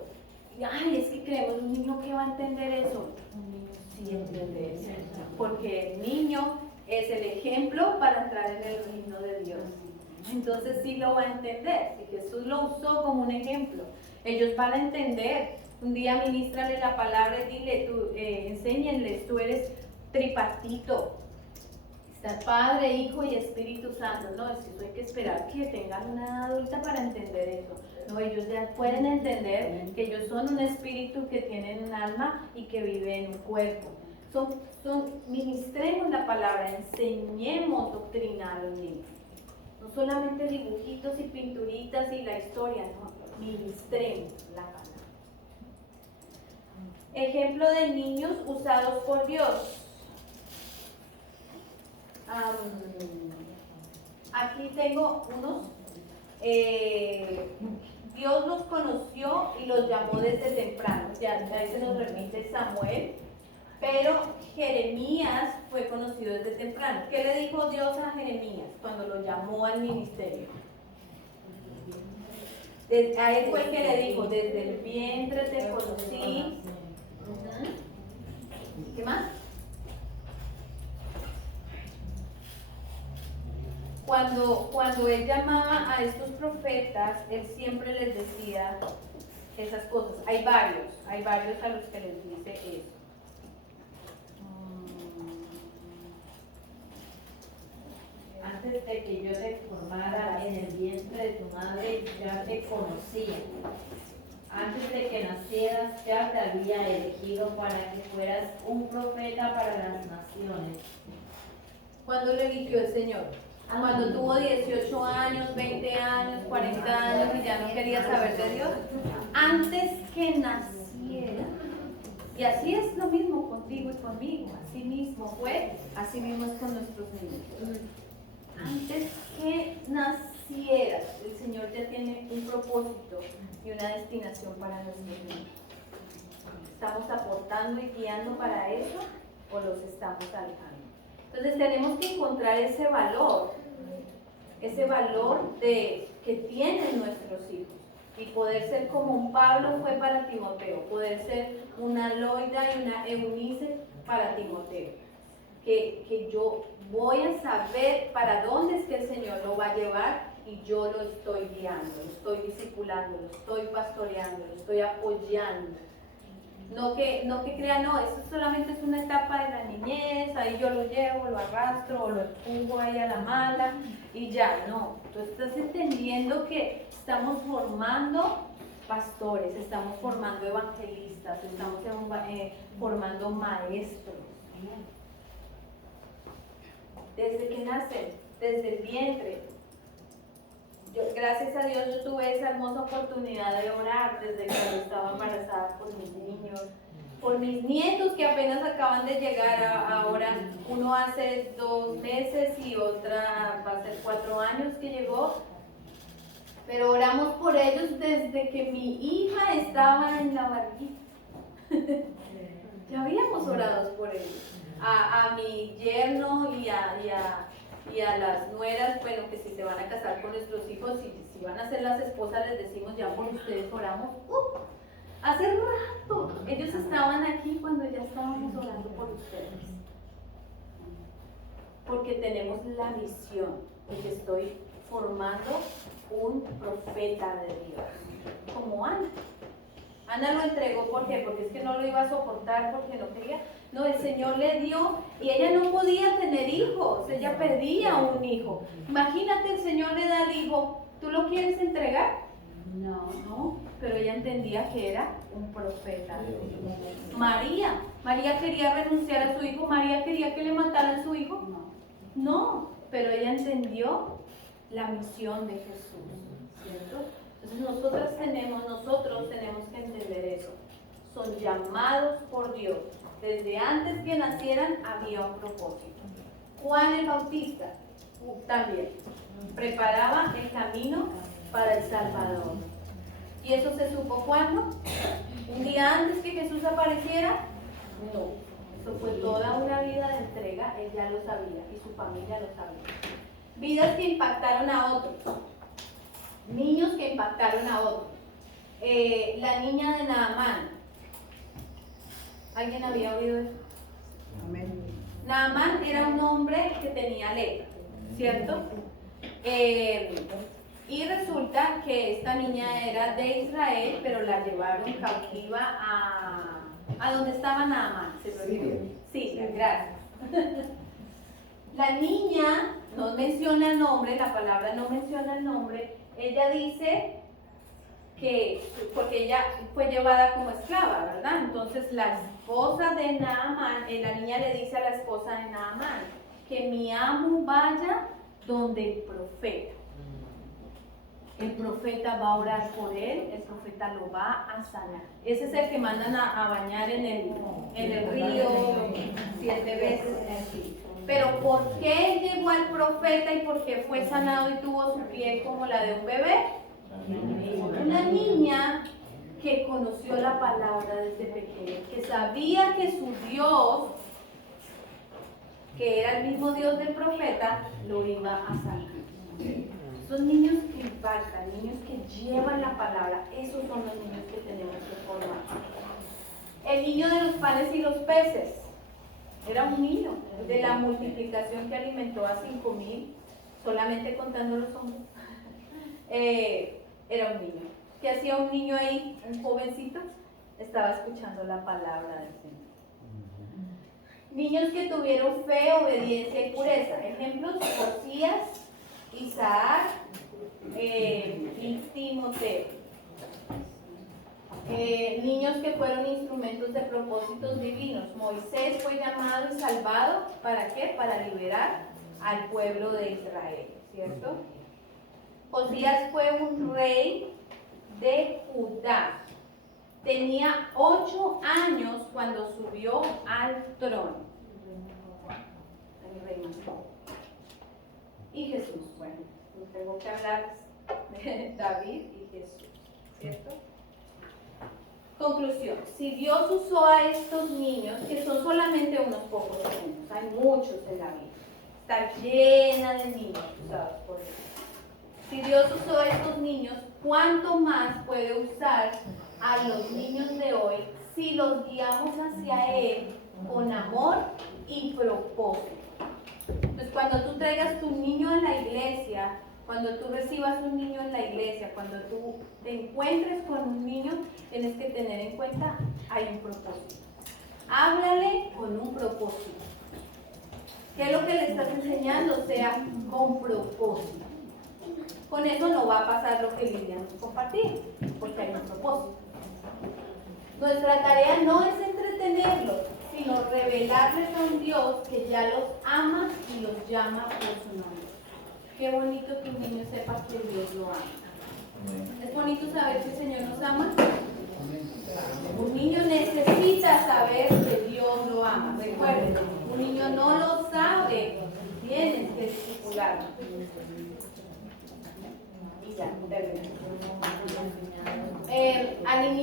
Y, es que creemos, un niño que va a entender eso, un niño sí entiende eso, porque el niño es el ejemplo para entrar en el reino de Dios. Entonces sí lo va a entender, si Jesús lo usó como un ejemplo, ellos van a entender. Un día ministrale la palabra y dile, enséñenles, tú eres tripartito, está Padre, Hijo y Espíritu Santo. No, eso hay que esperar que tengan una edad adulta para entender eso. No, ellos ya pueden entender que ellos son un espíritu que tienen un alma y que vive en un cuerpo. Ministremos la palabra, enseñemos doctrina a los niños. No solamente dibujitos y pinturitas y la historia, no, ministremos la palabra. Ejemplo de niños usados por Dios. Aquí tengo unos. Dios los conoció y los llamó desde temprano. Ya ahí se nos remite Samuel. Pero Jeremías fue conocido desde temprano. ¿Qué le dijo Dios a Jeremías cuando lo llamó al ministerio? A él fue el que le dijo, desde el vientre te conocí. ¿Qué más? Cuando él llamaba a estos profetas, él siempre les decía esas cosas. Hay varios a los que les dice eso. Antes de que yo te formara en el vientre de tu madre, ya te conocía. Antes de que nacieras, ya te había elegido para que fueras un profeta para las naciones. ¿Cuándo lo eligió el Señor? Cuando tuvo 18 años, 20 años, 40 años y ya no quería saber de Dios. Antes que naciera. Y así es lo mismo contigo y conmigo. Así mismo fue, así mismo es con nuestros niños. Antes que nacieras, el Señor ya tiene un propósito y una destinación para nuestros niños. ¿Estamos aportando y guiando para eso o los estamos alejando? Entonces tenemos que encontrar ese valor que tienen nuestros hijos y poder ser como un Pablo fue para Timoteo, poder ser una Loida y una Eunice para Timoteo. Que yo voy a saber para dónde es que el Señor lo va a llevar y yo lo estoy guiando, lo estoy discipulando, lo estoy pastoreando, lo estoy apoyando. No que crean, no, eso solamente es una etapa de la niñez, ahí yo lo llevo, lo arrastro o lo empujo ahí a la mala y ya, no. Tú estás entendiendo que estamos formando pastores, estamos formando evangelistas, estamos formando maestros. Desde que nacen, desde el vientre. Gracias a Dios yo tuve esa hermosa oportunidad de orar desde que yo estaba embarazada por mis niños, por mis nietos que apenas acaban de llegar ahora, uno hace 2 meses y otra va a ser 4 años que llegó, pero oramos por ellos desde que mi hija estaba en la barriguita. Ya habíamos orado por ellos. A mi yerno y a las nueras, bueno, que si se van a casar con nuestros hijos, si van a ser las esposas, les decimos ya por ustedes oramos. Hace rato, ellos estaban aquí cuando ya estábamos orando por ustedes. Porque tenemos la visión de que estoy formando un profeta de Dios, como Ana. Ana lo entregó, ¿por qué? Porque es que no lo iba a soportar, porque no quería. No, el Señor le dio y ella no podía tener hijos, ella pedía un hijo. Imagínate, el Señor le da el hijo, ¿tú lo quieres entregar? No, pero ella entendía que era un profeta de Dios. María quería renunciar a su hijo, María quería que le mataran a su hijo. No, pero ella entendió la misión de Jesús, ¿cierto? Entonces nosotros tenemos que entender eso. Son llamados por Dios. Desde antes que nacieran había un propósito. Juan el Bautista también preparaba el camino para el Salvador. ¿Y eso se supo cuándo? ¿Un día antes que Jesús apareciera? No. Eso fue toda una vida de entrega, él ya lo sabía y su familia lo sabía. Vidas que impactaron a otros. Niños que impactaron a otros. La niña de Naamán. ¿Alguien había oído eso? Amén. Naamán era un hombre que tenía lepra, ¿cierto? Y resulta que esta niña era de Israel, pero la llevaron cautiva a donde estaba Naamán. Siria, gracias. La niña no menciona el nombre, la palabra no menciona el nombre. Ella dice que, porque ella fue llevada como esclava, ¿verdad? Entonces la esposa de Naamán, la niña le dice a la esposa de Naamán, que mi amo vaya donde el profeta. El profeta va a orar por él, el profeta lo va a sanar. Ese es el que mandan a bañar en el río 7 veces. Pero ¿por qué llegó al profeta y por qué fue sanado y tuvo su piel como la de un bebé? Una niña que conoció la palabra desde pequeño, que sabía que su Dios, que era el mismo Dios del profeta, lo iba a salvar. Son niños que impactan, niños que llevan la palabra, esos son los niños que tenemos que formar. El niño de los panes y los peces, era un niño de la multiplicación que alimentó a 5,000, solamente contando los hombres. Era un niño. ¿Qué hacía un niño ahí, un jovencito? Estaba escuchando la palabra del Señor. Niños que tuvieron fe, obediencia y pureza. Ejemplos: Josías, Isaac y Timoteo. Niños que fueron instrumentos de propósitos divinos. Moisés fue llamado y salvado, ¿para qué? Para liberar al pueblo de Israel, ¿cierto? Josías fue un rey de Judá. Tenía 8 años cuando subió al trono. El rey más joven. Y Jesús, bueno, tengo que hablar de David y Jesús, ¿cierto? Conclusión: si Dios usó a estos niños, que son solamente unos pocos ejemplos, hay muchos en la Biblia, está llena de niños usados por Dios. Si Dios usó a estos niños, ¿cuánto más puede usar a los niños de hoy si los guiamos hacia Él con amor y propósito? Entonces, cuando tú traigas tu niño a la iglesia, cuando tú recibas un niño en la iglesia, cuando tú te encuentres con un niño, tienes que tener en cuenta, hay un propósito. Háblale con un propósito. Que lo que le estás enseñando sea con propósito. Con eso no va a pasar lo que Lilian nos compartió, porque hay un propósito. Nuestra tarea no es entretenerlos, sino revelarles a un Dios que ya los ama y los llama por su nombre. Qué bonito que un niño sepa que Dios lo ama. Es bonito saber que el Señor nos ama. Un niño necesita saber que Dios lo ama. Recuerden, un niño no lo sabe, tienes que estipularlo. Y ya, termino. Al inicio